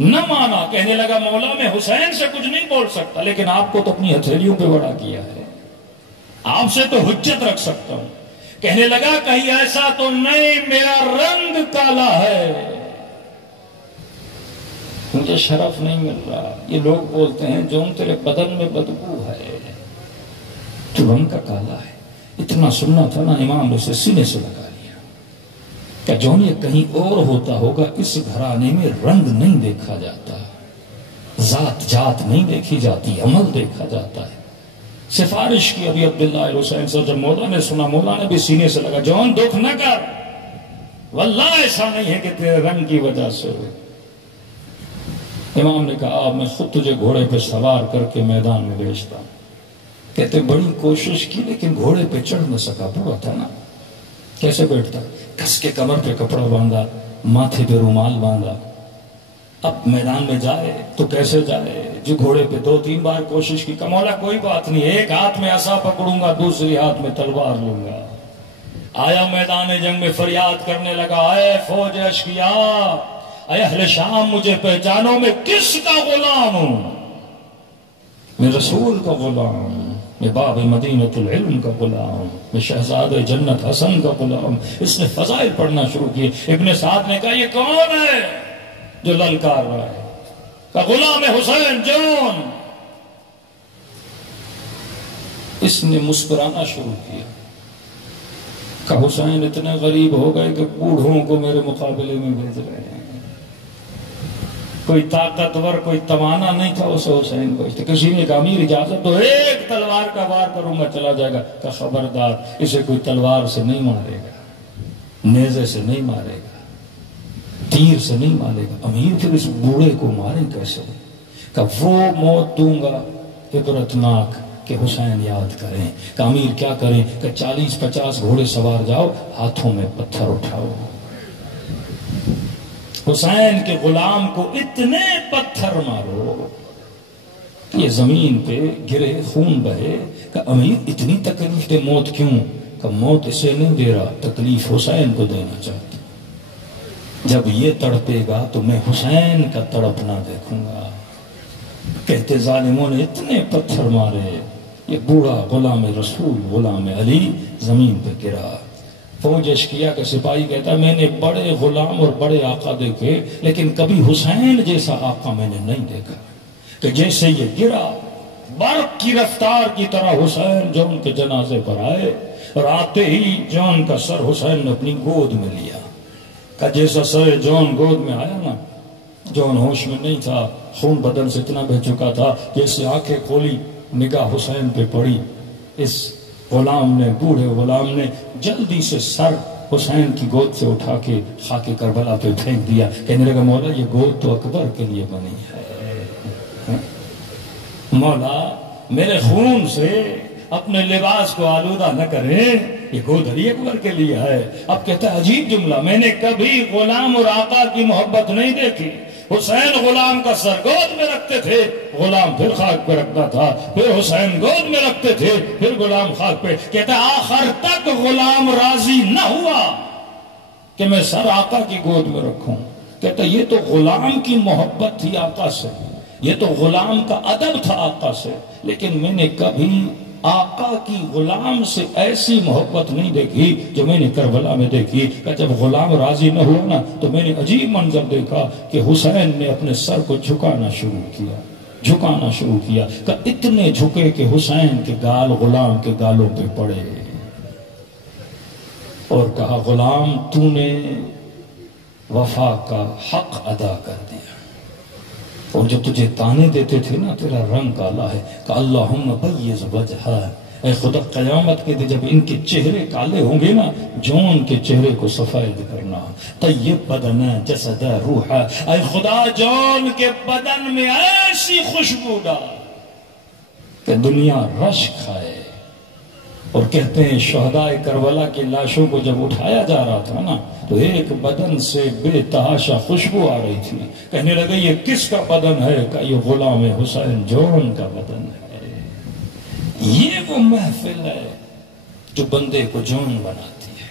نہ مانا، کہنے لگا مولا میں حسین سے کچھ نہیں بول سکتا، لیکن آپ کو تو اپنی ہتھیلیوں پہ بڑا کیا ہے، آپ سے تو حجت رکھ سکتا ہوں۔ کہنے لگا کہیں ایسا تو نہیں میرا رنگ کالا ہے، مجھے شرف نہیں مل رہا۔ یہ لوگ بولتے ہیں جون تیرے بدن میں بدبو ہے، تو رنگ کا کالا ہے۔ اتنا سننا تھا نا، امام نے اسے سینے سے لگا لیا کہ جون یہ کہیں اور ہوتا ہوگا، اس گھرانے میں رنگ نہیں دیکھا جاتا، ذات جات نہیں دیکھی جاتی، عمل دیکھا جاتا ہے۔ سفارش کی ابھی عبداللہ حسین سے، جب مولا نے سنا مولا نے بھی سینے سے لگا، جون دکھ نہ کر، واللہ ایسا نہیں ہے کہ تیرے رنگ کی وجہ سے ہوئے۔ امام نے کہا میں خود تجھے گھوڑے پہ سوار کر کے میدان میں بھیجتا ہوں۔ کہتے بڑی کوشش کی لیکن گھوڑے پہ چڑھ نہ سکا، بڑا تھا نا، کیسے بیٹھتا؟ کس کے کمر پہ کپڑا باندھا، ماتھے پہ رومال باندھا، اب میدان میں جائے تو کیسے جائے؟ جو گھوڑے پہ 2-3 بار کوشش کی، کہ مولا کوئی بات نہیں، ایک ہاتھ میں عصا پکڑوں گا، دوسری ہاتھ میں تلوار لوں گا۔ آیا میدان جنگ میں فریاد کرنے لگا، اے فوج اشقیا، اے اہل شام مجھے پہچانو، میں کس کا غلام ہوں؟ میں رسول کا غلام ہوں، میں باب مدینۃ العلم کا غلام، میں شہزاد جنت حسن کا غلام۔ اس نے فضائل پڑھنا شروع کیے۔ ابن سعد نے کہا یہ کون ہے جو للکار رہا ہے؟ کہ غلام حسین جون۔ اس نے مسکرانا شروع کیا، کہ حسین اتنے غریب ہو گئے کہ بوڑھوں کو میرے مقابلے میں بھیج رہے ہیں. کوئی طاقتور کوئی توانا نہیں تھا اسے حسین بھیجتے. کسی نے کہا امیر اجازت تو ایک تلوار کا وار کروں گا چلا جائے گا. کہ خبردار اسے کوئی تلوار سے نہیں مارے گا, نیزے سے نہیں مارے گا, تیر سے نہیں مارے گا. امیر پھر اس بوڑھے کو مارے کیسے؟ کہ وہ موت دوں گا عبرتناک کہ حسین یاد کریں. کہ امیر کیا کریں؟ کہ 40-50 گھوڑے سوار جاؤ, ہاتھوں میں پتھر اٹھاؤ, حسین کے غلام کو اتنے پتھر مارو یہ زمین پہ گرے, خون بہے. کہ امیر اتنی تکلیف دے موت کیوں؟ کہ موت اسے نہیں دے رہا, تکلیف حسین کو دینا چاہتا. جب یہ تڑپے گا تو میں حسین کا تڑپنا دیکھوں گا. کہتے ظالموں نے اتنے پتھر مارے, یہ بوڑھا غلام رسول غلام علی زمین پہ گرا. فوج اشکیا کا سپاہی کہتا میں نے بڑے غلام اور بڑے آقا دیکھے لیکن کبھی حسین جیسا آقا میں نے نہیں دیکھا. کہ جیسے یہ گرا برق کی رفتار کی طرح حسین جو ان کے جنازے پر آئے, اور آتے ہی جان کا سر حسین نے اپنی گود میں لیا. کہ جیسا سر جان گود میں آیا نا, جان ہوش میں نہیں تھا, خون بدن سے اتنا بہ چکا تھا, جیسے آنکھیں کھولی نگاہ حسین پہ پڑی. اس غلام نے, بوڑھے غلام نے جلدی سے سر حسین کی گود سے اٹھا کے خاک کربلا پہ پھینک دیا. کہنے لگا مولا یہ گود تو اکبر کے لیے بنی ہے, مولا میرے خون سے اپنے لباس کو آلودہ نہ کریں, یہ گود علی اکبر کے لیے ہے. اب کہتا ہے عجیب جملہ, میں نے کبھی غلام اور آقا کی محبت نہیں دیکھی. حسین غلام کا سر گود میں رکھتے تھے, غلام پھر خاک پہ رکھتا تھا, پھر حسین گود میں رکھتے تھے, پھر غلام خاک پہ. کہتا آخر تک غلام راضی نہ ہوا کہ میں سر آقا کی گود میں رکھوں. کہتا یہ تو غلام کی محبت تھی آقا سے, یہ تو غلام کا ادب تھا آقا سے, لیکن میں نے کبھی آقا کی غلام سے ایسی محبت نہیں دیکھی جو میں نے کربلا میں دیکھی. کہ جب غلام راضی نہ ہوا نا تو میں نے عجیب منظر دیکھا کہ حسین نے اپنے سر کو جھکانا شروع کیا. کہ اتنے جھکے کہ حسین کے گال غلام کے گالوں پہ پڑے, اور کہا غلام تو نے وفا کا حق ادا کر دیا, اور جو تجھے تانے دیتے تھے نا تیرا رنگ کالا ہے. کہ اللہم بیض وجہہ, اے خدا قیامت کے دن جب ان کے چہرے کالے ہوں گے نا, جون کے چہرے کو سفید کرنا. طیب بدن جسد روح, اے خدا جون کے بدن میں ایسی خوشبو ڈال کہ دنیا رش کھائے. اور کہتے ہیں شہداء کربلا کی لاشوں کو جب اٹھایا جا رہا تھا نا تو ایک بدن سے بے تحاشا خوشبو آ رہی تھی. کہنے لگے یہ کس کا بدن ہے؟ کہ یہ غلام حسین جون کا بدن ہے. یہ وہ محفل ہے جو بندے کو جون بناتی ہے,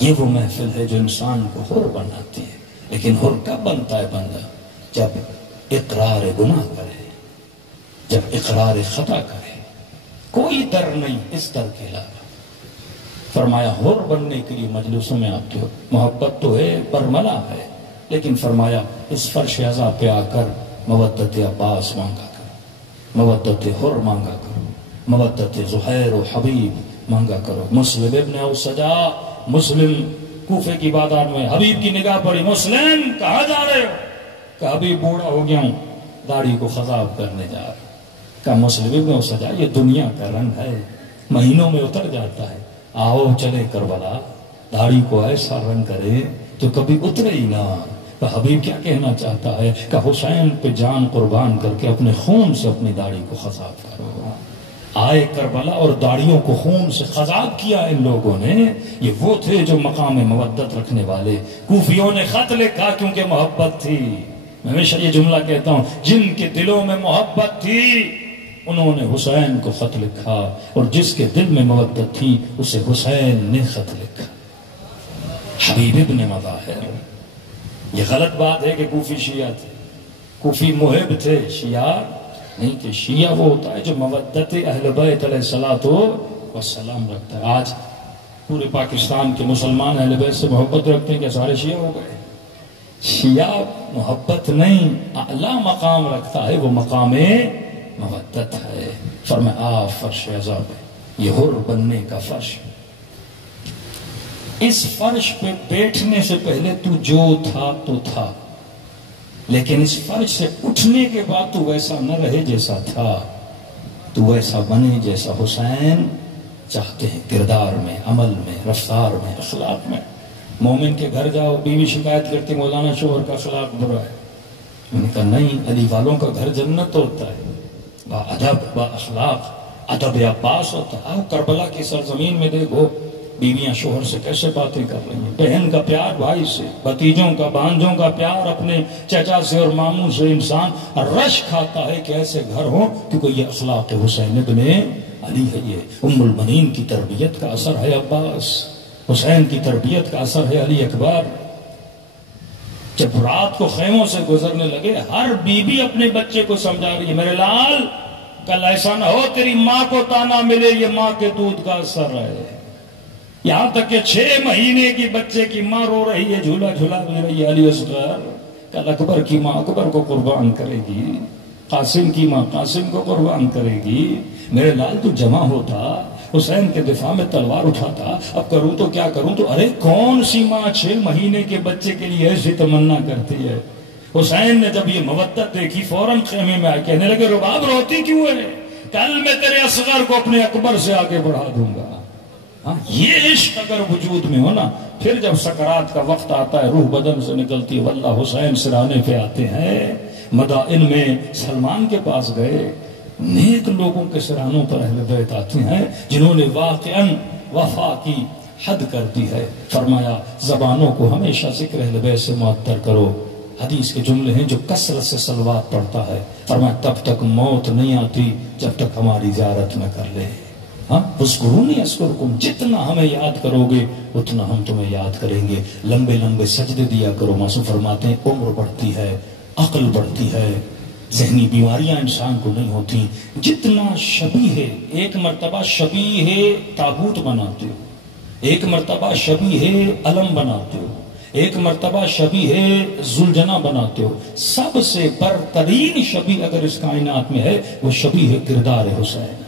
یہ وہ محفل ہے جو انسان کو حر بناتی ہے. لیکن حر کب بنتا ہے بندہ؟ جب اقرار گناہ کرے, جب اقرار خطا کرے. کوئی در نہیں اس در کے علاوہ. فرمایا حر بننے کے لیے مجلسوں میں آتے ہو, محبت تو ہے برملا ہے, لیکن فرمایا اس فرش عزا پہ آ کر مودت عباس مانگا کرو, مودت حر مانگا کرو, مودت زہیر و حبیب مانگا کرو. مسلم ابن اوسجا, مسلم کوفے کی بازار میں حبیب کی نگاہ پڑی. مسلم کہاں جا رہے ہو؟ کہ حبیب بوڑھا ہو گیا ہوں, داڑھی کو خضاب کرنے جا رہا. کہ مسلم ابن اوسجا یہ دنیا کا رنگ ہے, مہینوں میں اتر جاتا ہے. آؤ چلے کربلا, داڑھی کو ایسا رنگ کرے تو کبھی اترے ہی نہ. کہ حبیب کیا کہنا چاہتا ہے؟ کہ حسین پہ جان قربان کر کے اپنے خون سے اپنی داڑھی کو خضاب کرو. آئے کربلا اور داڑھیوں کو خون سے خضاب کیا ان لوگوں نے. یہ وہ تھے جو مقام مودت رکھنے والے. کوفیوں نے خط لکھا کیونکہ محبت تھی. میں ہمیشہ یہ جملہ کہتا ہوں, جن کے دلوں میں محبت تھی انہوں نے حسین کو خط لکھا, اور جس کے دل میں محبت تھی اسے حسین نے خط لکھا. حبیب ابن مظاہر. یہ غلط بات ہے کہ کوفی شیعہ تھے, کوفی محب تھے, شیعہ نہیں کہ شیعہ وہ ہوتا ہے جو مودت اہل بیت علیہ الصلوۃ والسلام رکھتا ہے. آج پورے پاکستان کے مسلمان اہل بیت سے محبت رکھتے ہیں کہ سارے شیعہ ہو گئے. شیعہ محبت نہیں, اعلیٰ مقام رکھتا ہے, وہ مقام مودت ہے. فرمایا فرش عزا پہ یہ حر بننے کا فرش. اس فرش پہ بیٹھنے سے پہلے تو جو تھا تو تھا، لیکن اس فرش سے اٹھنے کے بعد تو ویسا نہ رہے جیسا تھا، تو ویسا بنے جیسا حسین چاہتے ہیں، کردار میں، عمل میں، رفتار میں، اخلاق میں۔ مومن کے گھر جاؤ، بیوی شکایت کرتی مولانا شوہر کا اخلاق برا ہے، میں نے کہا نہیں، علی والوں کا گھر جنت ہوتا ہے، با ادب، با اخلاق، ادب عباس ہوتا ہے۔ آؤ کربلا کی سرزمین میں دیکھو بیویاں شوہر سے کیسے باتیں کر رہی ہیں، بہن کا پیار بھائی سے، بھتیجوں کا، بانجوں کا پیار اپنے چچا سے اور ماموں سے انسان رش کھاتا ہے کہ ایسے گھر ہو، کیونکہ یہ اخلاق حسین ابن علی ہے، یہ ام المنین کی تربیت کا اثر ہے عباس، حسین کی تربیت کا اثر ہے علی اکبر۔ جب رات کو خیموں سے گزرنے لگے، ہر بیوی اپنے بچے کو سمجھا رہی ہے، میرے لال کل ایسا نہ ہو تیری ماں کو تانا ملے، یہ ماں کے دودھ کا اثر ہے۔ یہاں تک کہ 6 مہینے کی بچے کی ماں رو رہی ہے، جھولا جھولا بھی رہی ہے، علی اصغر کل اکبر کی ماں اکبر کو قربان کرے گی، قاسم کی ماں قاسم کو قربان کرے گی، میرے لال تو جمع ہوتا، حسین کے دفاع میں تلوار اٹھاتا، اب کروں تو کیا کروں، تو ارے کون سی ماں 6 مہینے کے بچے کے لیے ایسی تمنا کرتی ہے۔ حسین نے جب یہ مودت دیکھی فوراً خیمے میں آئے، کہنے لگے رباب روتی کیوں ہے، کل میں تیرے اصغر کو اپنے اکبر سے آگے بڑھا دوں گا۔ ہاں یہ عشق اگر وجود میں ہو نا، پھر جب سکرات کا وقت آتا ہے، روح بدن سے نکلتی ہے، واللہ حسین سرانے پہ آتے ہیں۔ مدائن میں سلمان کے پاس گئے، نیک لوگوں کے سرانوں پر اہل بیت آتے ہیں جنہوں نے واقعاً وفا کی حد کر دی ہے۔ فرمایا زبانوں کو ہمیشہ ذکر اہل بیت سے معطر کرو۔ حدیث کے جملے ہیں جو کثرت سے صلوات پڑھتا ہے، فرمایا تب تک موت نہیں آتی جب تک ہماری زیارت نہ کر لے۔ ہاں اذکرونی اذکرکم، جتنا ہمیں یاد کرو گے اتنا ہم تمہیں یاد کریں گے۔ لمبے لمبے سجدے دیا کرو۔ معصوم فرماتے ہیں عمر بڑھتی ہے، عقل بڑھتی ہے، ذہنی بیماریاں انسان کو نہیں ہوتی۔ جتنا شبیہ، ایک مرتبہ شبیہ تابوت بناتے ہو، ایک مرتبہ شبیہ علم بناتے ہو، ایک مرتبہ شبیہ زلجنا بناتے ہو، سب سے برترین شبیہ اگر اس کائنات میں ہے وہ شبیہ کردار حسین۔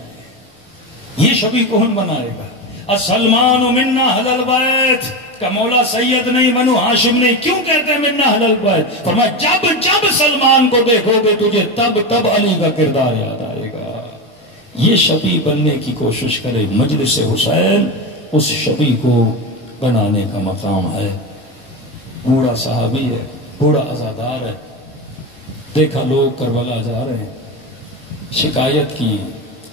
یہ شبیہ کون بنائے گا؟ السلمان منا اہل البیت کا مولا سید نہیں، بنو ہاشم نہیں۔ کیوں کہتے ہیں منا اہل البیت؟ فرمایا جب جب سلمان کو دیکھو گے تجھے تب تب علی کا کردار یاد آئے گا۔ یہ شبیہ بننے کی کوشش کرے۔ مجلس حسین اس شبیہ کو بنانے کا مقام ہے۔ بوڑھا صحابی ہے، بوڑھا عزادار ہے، دیکھا لوگ کربلا جا رہے ہیں، شکایت کی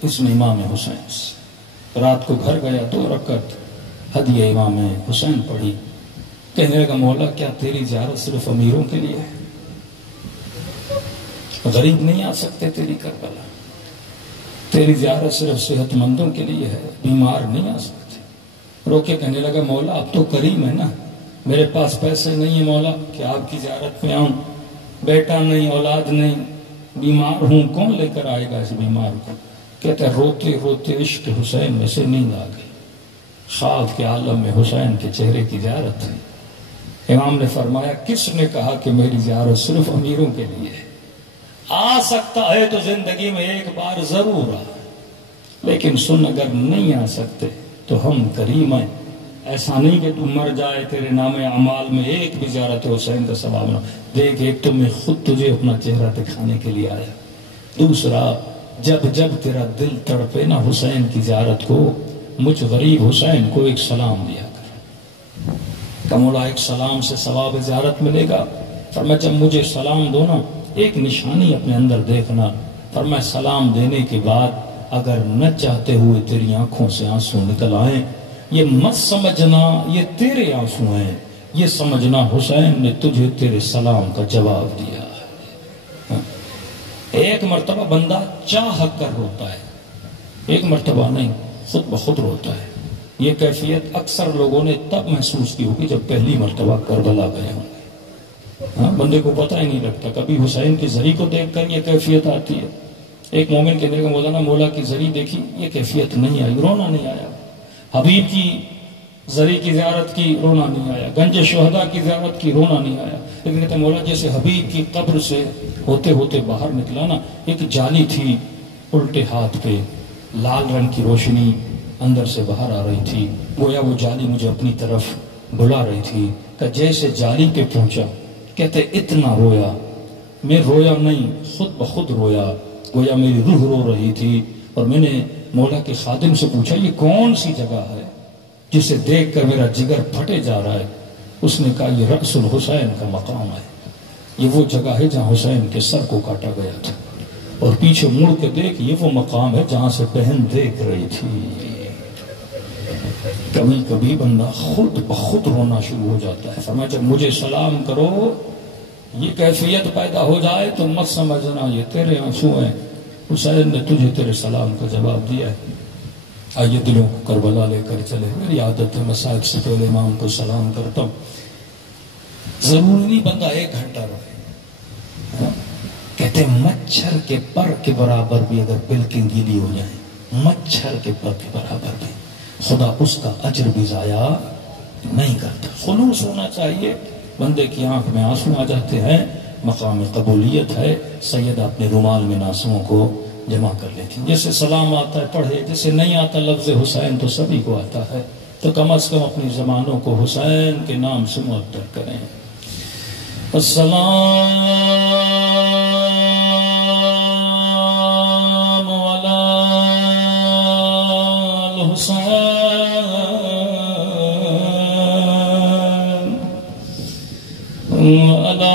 اس نے امام حسین سے، رات کو گھر گیا 2 رکعت ہدیہ امام حسین پڑھی، کہنے لگا مولا کیا تیری زیارت صرف امیروں کے لیے ہے؟ غریب نہیں آ سکتے تیری کربلا؟ تیری زیارت صرف صحت مندوں کے لیے ہے، بیمار نہیں آ سکتے؟ رو کے کہنے لگا مولا اب تو کریم ہے نا، میرے پاس پیسے نہیں ہیں مولا کہ آپ کی زیارت میں آؤں، بیٹا نہیں، اولاد نہیں، بیمار ہوں، کون لے کر آئے گا اس بیمار کو؟ کہتا ہے روتے روتے عشق حسین میں سے نیند آ گئی، خواب کے عالم میں حسین کے چہرے کی زیارت تھی۔ امام نے فرمایا کس نے کہا کہ میری زیارت صرف امیروں کے لیے ہے؟ آ سکتا ہے تو زندگی میں ایک بار ضرور آ، لیکن سن اگر نہیں آ سکتے تو ہم کریم ہیں۔ ایسا نہیں کہ تم مر جائے تیرے نام اعمال میں ایک بھی زیارت حسین کا ثواب نہ۔ دیکھ ایک تو میں خود تجھے اپنا چہرہ دکھانے کے لیے آیا، دوسرا جب جب تیرا دل تڑپے نا حسین کی زیارت کو، مجھ غریب حسین کو ایک سلام دیا کر۔ کہ مولا ایک سلام سے ثواب زیارت ملے گا؟ فرمایا جب مجھے سلام دو نا ایک نشانی اپنے اندر دیکھنا، فرمایا سلام دینے کے بعد اگر نہ چاہتے ہوئے تیری آنکھوں سے آنسو نکل آئیں، یہ مت سمجھنا یہ تیرے آنسو ہیں، یہ سمجھنا حسین نے تجھے تیرے سلام کا جواب دیا۔ ایک مرتبہ بندہ چاہ کر روتا ہے، ایک مرتبہ نہیں، خود بخود روتا ہے۔ یہ کیفیت اکثر لوگوں نے تب محسوس کی ہوگی جب پہلی مرتبہ کربلا گئے ہوں گے۔ ہاں بندے کو پتہ ہی نہیں لگتا، کبھی حسین کی زری کو دیکھ کر یہ کیفیت آتی ہے۔ ایک مومن کہنے لگا مولانا مولا کی زری دیکھی، یہ کیفیت نہیں آئی، رونا نہیں آیا۔ حبیب کی زری کی زیارت کی، رونا نہیں آیا۔ گنج شہداء کی زیارت کی، رونا نہیں آیا۔ لیکن کہتے مولا جیسے حبیب کی قبر سے ہوتے ہوتے باہر نکلا نا، ایک جالی تھی الٹے ہاتھ پہ، لال رنگ کی روشنی اندر سے باہر آ رہی تھی، گویا وہ جالی مجھے اپنی طرف بلا رہی تھی کہ جیسے جالی پہ پہنچا، کہتے اتنا رویا، میں رویا نہیں، خود بخود رویا، گویا میری روح رو رہی تھی۔ اور میں نے مولا کے خادم سے پوچھا یہ کون سی جگہ ہے جسے دیکھ کر میرا جگر پھٹے جا رہا ہے؟ اس نے کہا یہ رأس الحسین کا مقام ہے، یہ وہ جگہ ہے جہاں حسین کے سر کو کاٹا گیا تھا، اور پیچھے مڑ کے دیکھ یہ وہ مقام ہے جہاں سے بہن دیکھ رہی تھی۔ کبھی کبھی بندہ خود بخود رونا شروع ہو جاتا ہے۔ فرمایا جب مجھے سلام کرو یہ کیفیت پیدا ہو جائے تو مت سمجھنا یہ تیرے آنسو ہیں، حسین نے تجھے تیرے سلام کا جواب دیا ہے۔ آئیے دلوں کو کربلا لے کر چلے۔ میری عادت ہے مساجد سے پہلے امام کو سلام کرتا ہوں، ضروری نہیں بندہ 1 گھنٹہ رہے۔ کہتے ہیں مچھر کے پر کے برابر بھی اگر بلکیں گیلی ہو جائیں، مچھر کے پر کے برابر بھی، خدا اس کا اجر بھی ضائع نہیں کرتا۔ خلوص ہونا چاہیے، بندے کی آنکھ میں آنسو آ جاتے ہیں، مقام قبولیت ہے۔ سیدہ اپنے رومال میں آنسوؤں کو جمع کر لیتی، جیسے سلام آتا ہے پڑھے، جیسے نہیں آتا لفظ حسین تو سبھی کو آتا ہے، تو کم از کم اپنی زبانوں کو حسین کے نام سے معطر کریں۔ السلام علی الحسین وعلی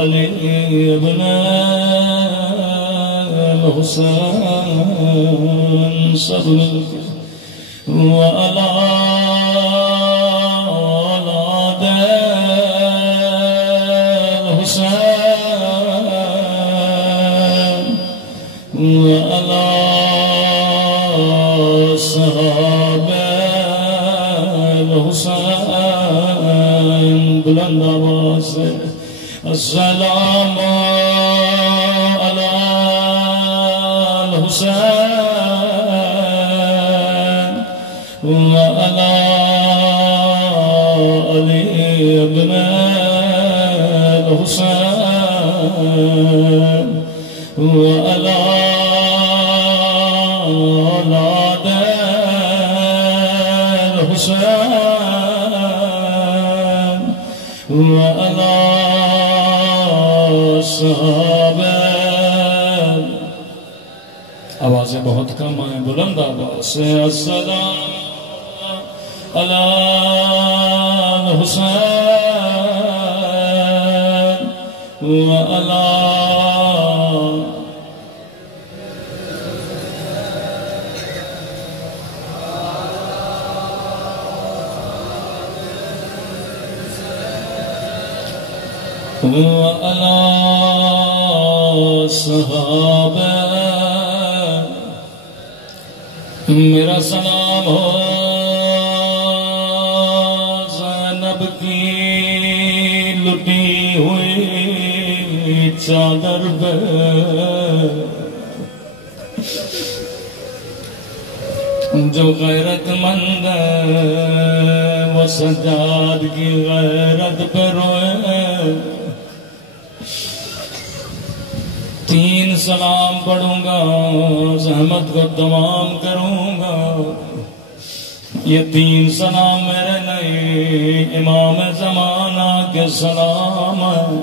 علی ابن الحسین سب مل کے وعلی اولاد الحسین وعلی صحابہ الحسین۔ بلند آواز سے السلام علی الحسین وعلی علی ابن الحسین وعلی اولاد الحسین وعلی صحابہ۔ آوازیں بہت کم ہیں، بلند آواز سے السلام علی الحسین وعلی وعلی صحابہ۔ میرا سلام ہو زینب کی لٹی ہوئی چادر پہ، جو غیرت مند ہے وہ سجاد کی غیرت پہ روئے۔ 3 سلام پڑھوں گا، زحمت کو تمام کروں گا۔ یہ 3 سلام میرے نہیں، امام زمانہ کے سلام ہیں۔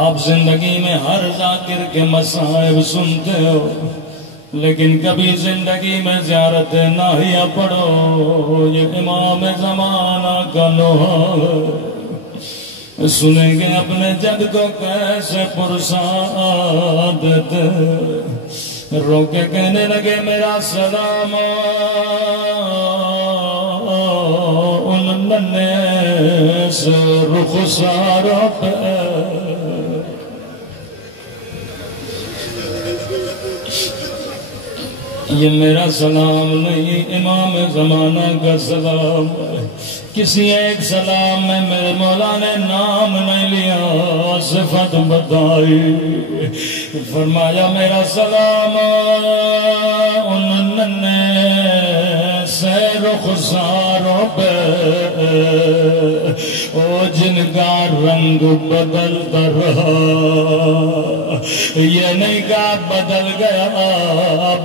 آپ زندگی میں ہر ذاکر کے مصائب سنتے ہو، لیکن کبھی زندگی میں زیارت ناہیہ پڑھو۔ یہ امام زمانہ کا لوہا سنیں گے اپنے جد کو کیسے پرسعادت، رو کے کہنے لگے میرا سلام ان ننے سے رخساروں پہ۔ یہ میرا سلام نہیں، امام زمانہ کا سلام ہے۔ کسی ایک سلام میں میرے مولا نے نام نہیں لیا، صفت بتائی، فرمایا میرا سلام ان ننے سے رخساروں پہ او جن کا رنگ بدلتا رہا، یہ نہیں کہا بدل گیا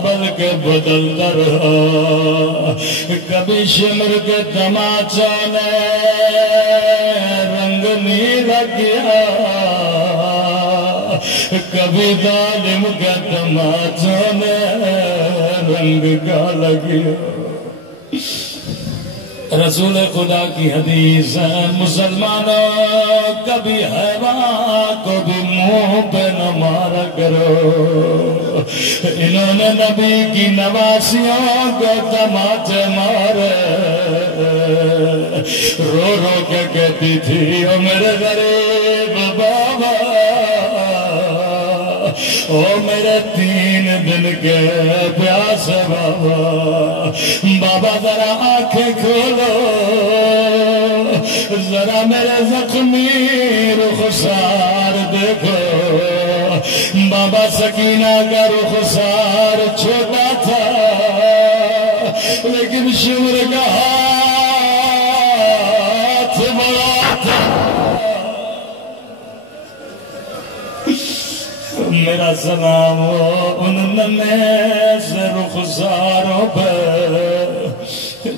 بلکہ بدلتا رہا۔ کبھی شمر کے تماچوں نے رنگ نیلا کیا، کبھی ظالم کے تماچوں نے رنگ کالا کیا۔ رسول خدا کی حدیث ہے، مسلمانوں کبھی حیوان کو بھی منہ پہ نہ مارا کرو۔ انہوں نے نبی کی نواسیوں کو تماچے مارے، رو رو کے کہتی تھی او میرے غریب بابا، او میرے 3 دن کے پیاسے بابا، بابا ذرا آنکھیں کھولو، ذرا میرے زخمی رخسار دیکھو۔ بابا سکینہ کا رخسار چھوٹا تھا لیکن شمر کا ہاتھ بڑا تھا۔ میرا سلام ہو ان ننھے سے رخساروں پہ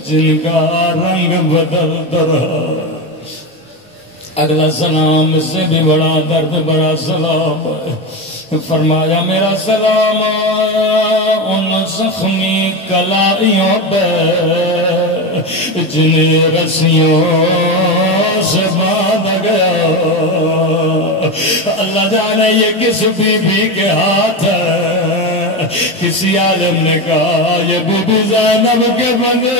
جن کا رنگ بدلتا رہا۔ اگلا سلام اس سے بھی بڑا درد بڑا سلام ہے۔ فرمایا میرا سلام ان زخمی کلائیوں پہ جن رسیوں سے باندھ گیا۔ اللہ جانے یہ کس بی بی کے ہاتھ ہے، کسی عالم نے کہا یہ بی بی زینب کے بندے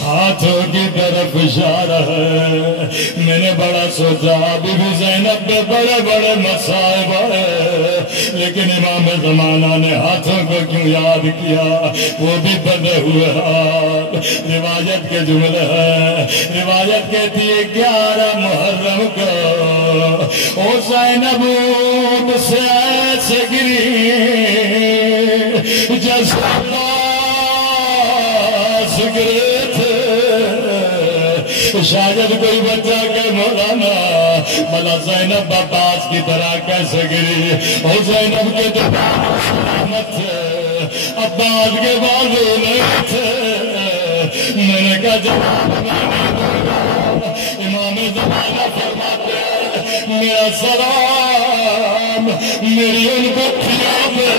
ہاتھوں کی طرف اشارہ ہے۔ میں نے بڑا سوچا بی بی زینب پہ بڑے بڑے مصائب ہے، لیکن امام زمانہ نے ہاتھوں کو کیوں یاد کیا؟ وہ بھی بندے ہوئے ہاتھ۔ روایت کے جملے ہے، روایت کہتی ہے 11 محرم کو او زینب اونٹ سے ایسے گری جیسے پاس گرے تھے۔ شاید کوئی بچہ کہ مولانا بلا زینب عباس کی طرح کیسے گری؟ اور زینب کے تو سلامت تھے، عباس کے بازو نہیں تھے۔ میں نے کہا جواب امام زمانہ فرماتے میرا سلام میری ان بچیوں پہ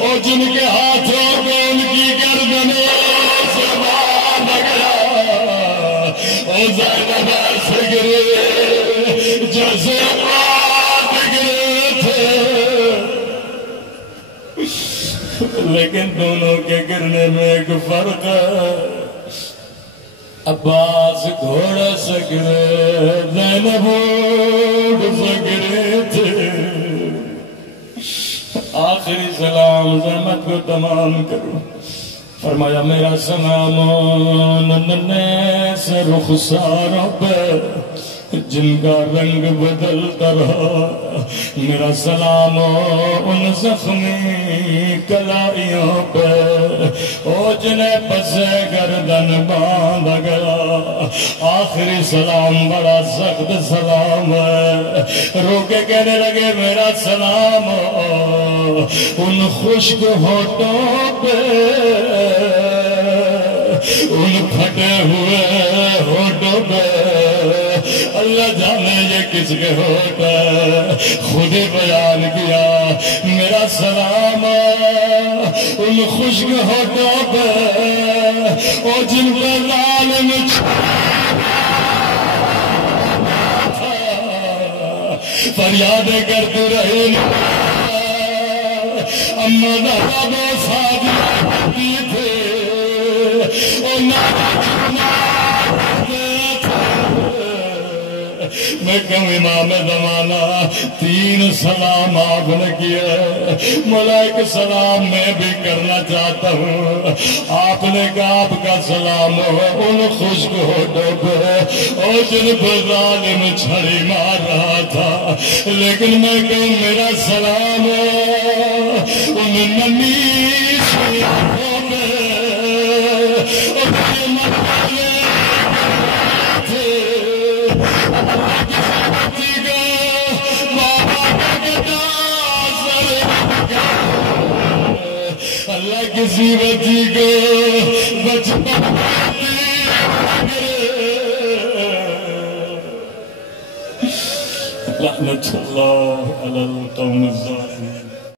اور جن کے ہاتھوں پہ ان کی گردنوں سے باندھ گیا، اور زینب ایسے گرے جیسے باندھ گرے تھے۔ لیکن دونوں کے گرنے میں ایک فرق ہے، عباس گھوڑے سے گرے، زینب اونٹ سے گرے تھے۔ آخری سلام زحمت کو تمام کرو۔ فرمایا میرا سلام ننھے سے رخساروں پہ جن کا رنگ بدلتا رہا، میرا سلام ان زخمی کلائیوں پہ او جنہیں پسے گردن باندھ گیا۔ آخری سلام بڑا سخت سلام ہے، رو کے کہنے لگے میرا سلام ان خشک ہونٹوں پہ، ان پھٹے ہوئے ہونٹوں پہ، اللہ جانے یہ کس کے ہوٹ ہے، خود ہی بیان کیا میرا سلام ان خشک ہونٹوں پہ اور جن پہ ظالم فریادیں کرتی رہی اما زہرا شادی کرتی تھے اور میں کہوں امام زمانہ 3 سلام آپ نے کیا، ملائک سلام میں بھی کرنا چاہتا ہوں۔ آپ نے کہا آپ کا سلام ان خشک ہونٹوں پہ اور جن پر ظالم چھڑی مار رہا تھا، لیکن میں کہوں میرا سلام ان ننھی سی آنکھوں پہ مصیبت کو بچپاتی لعنت اللہ علی القوم الظالمین.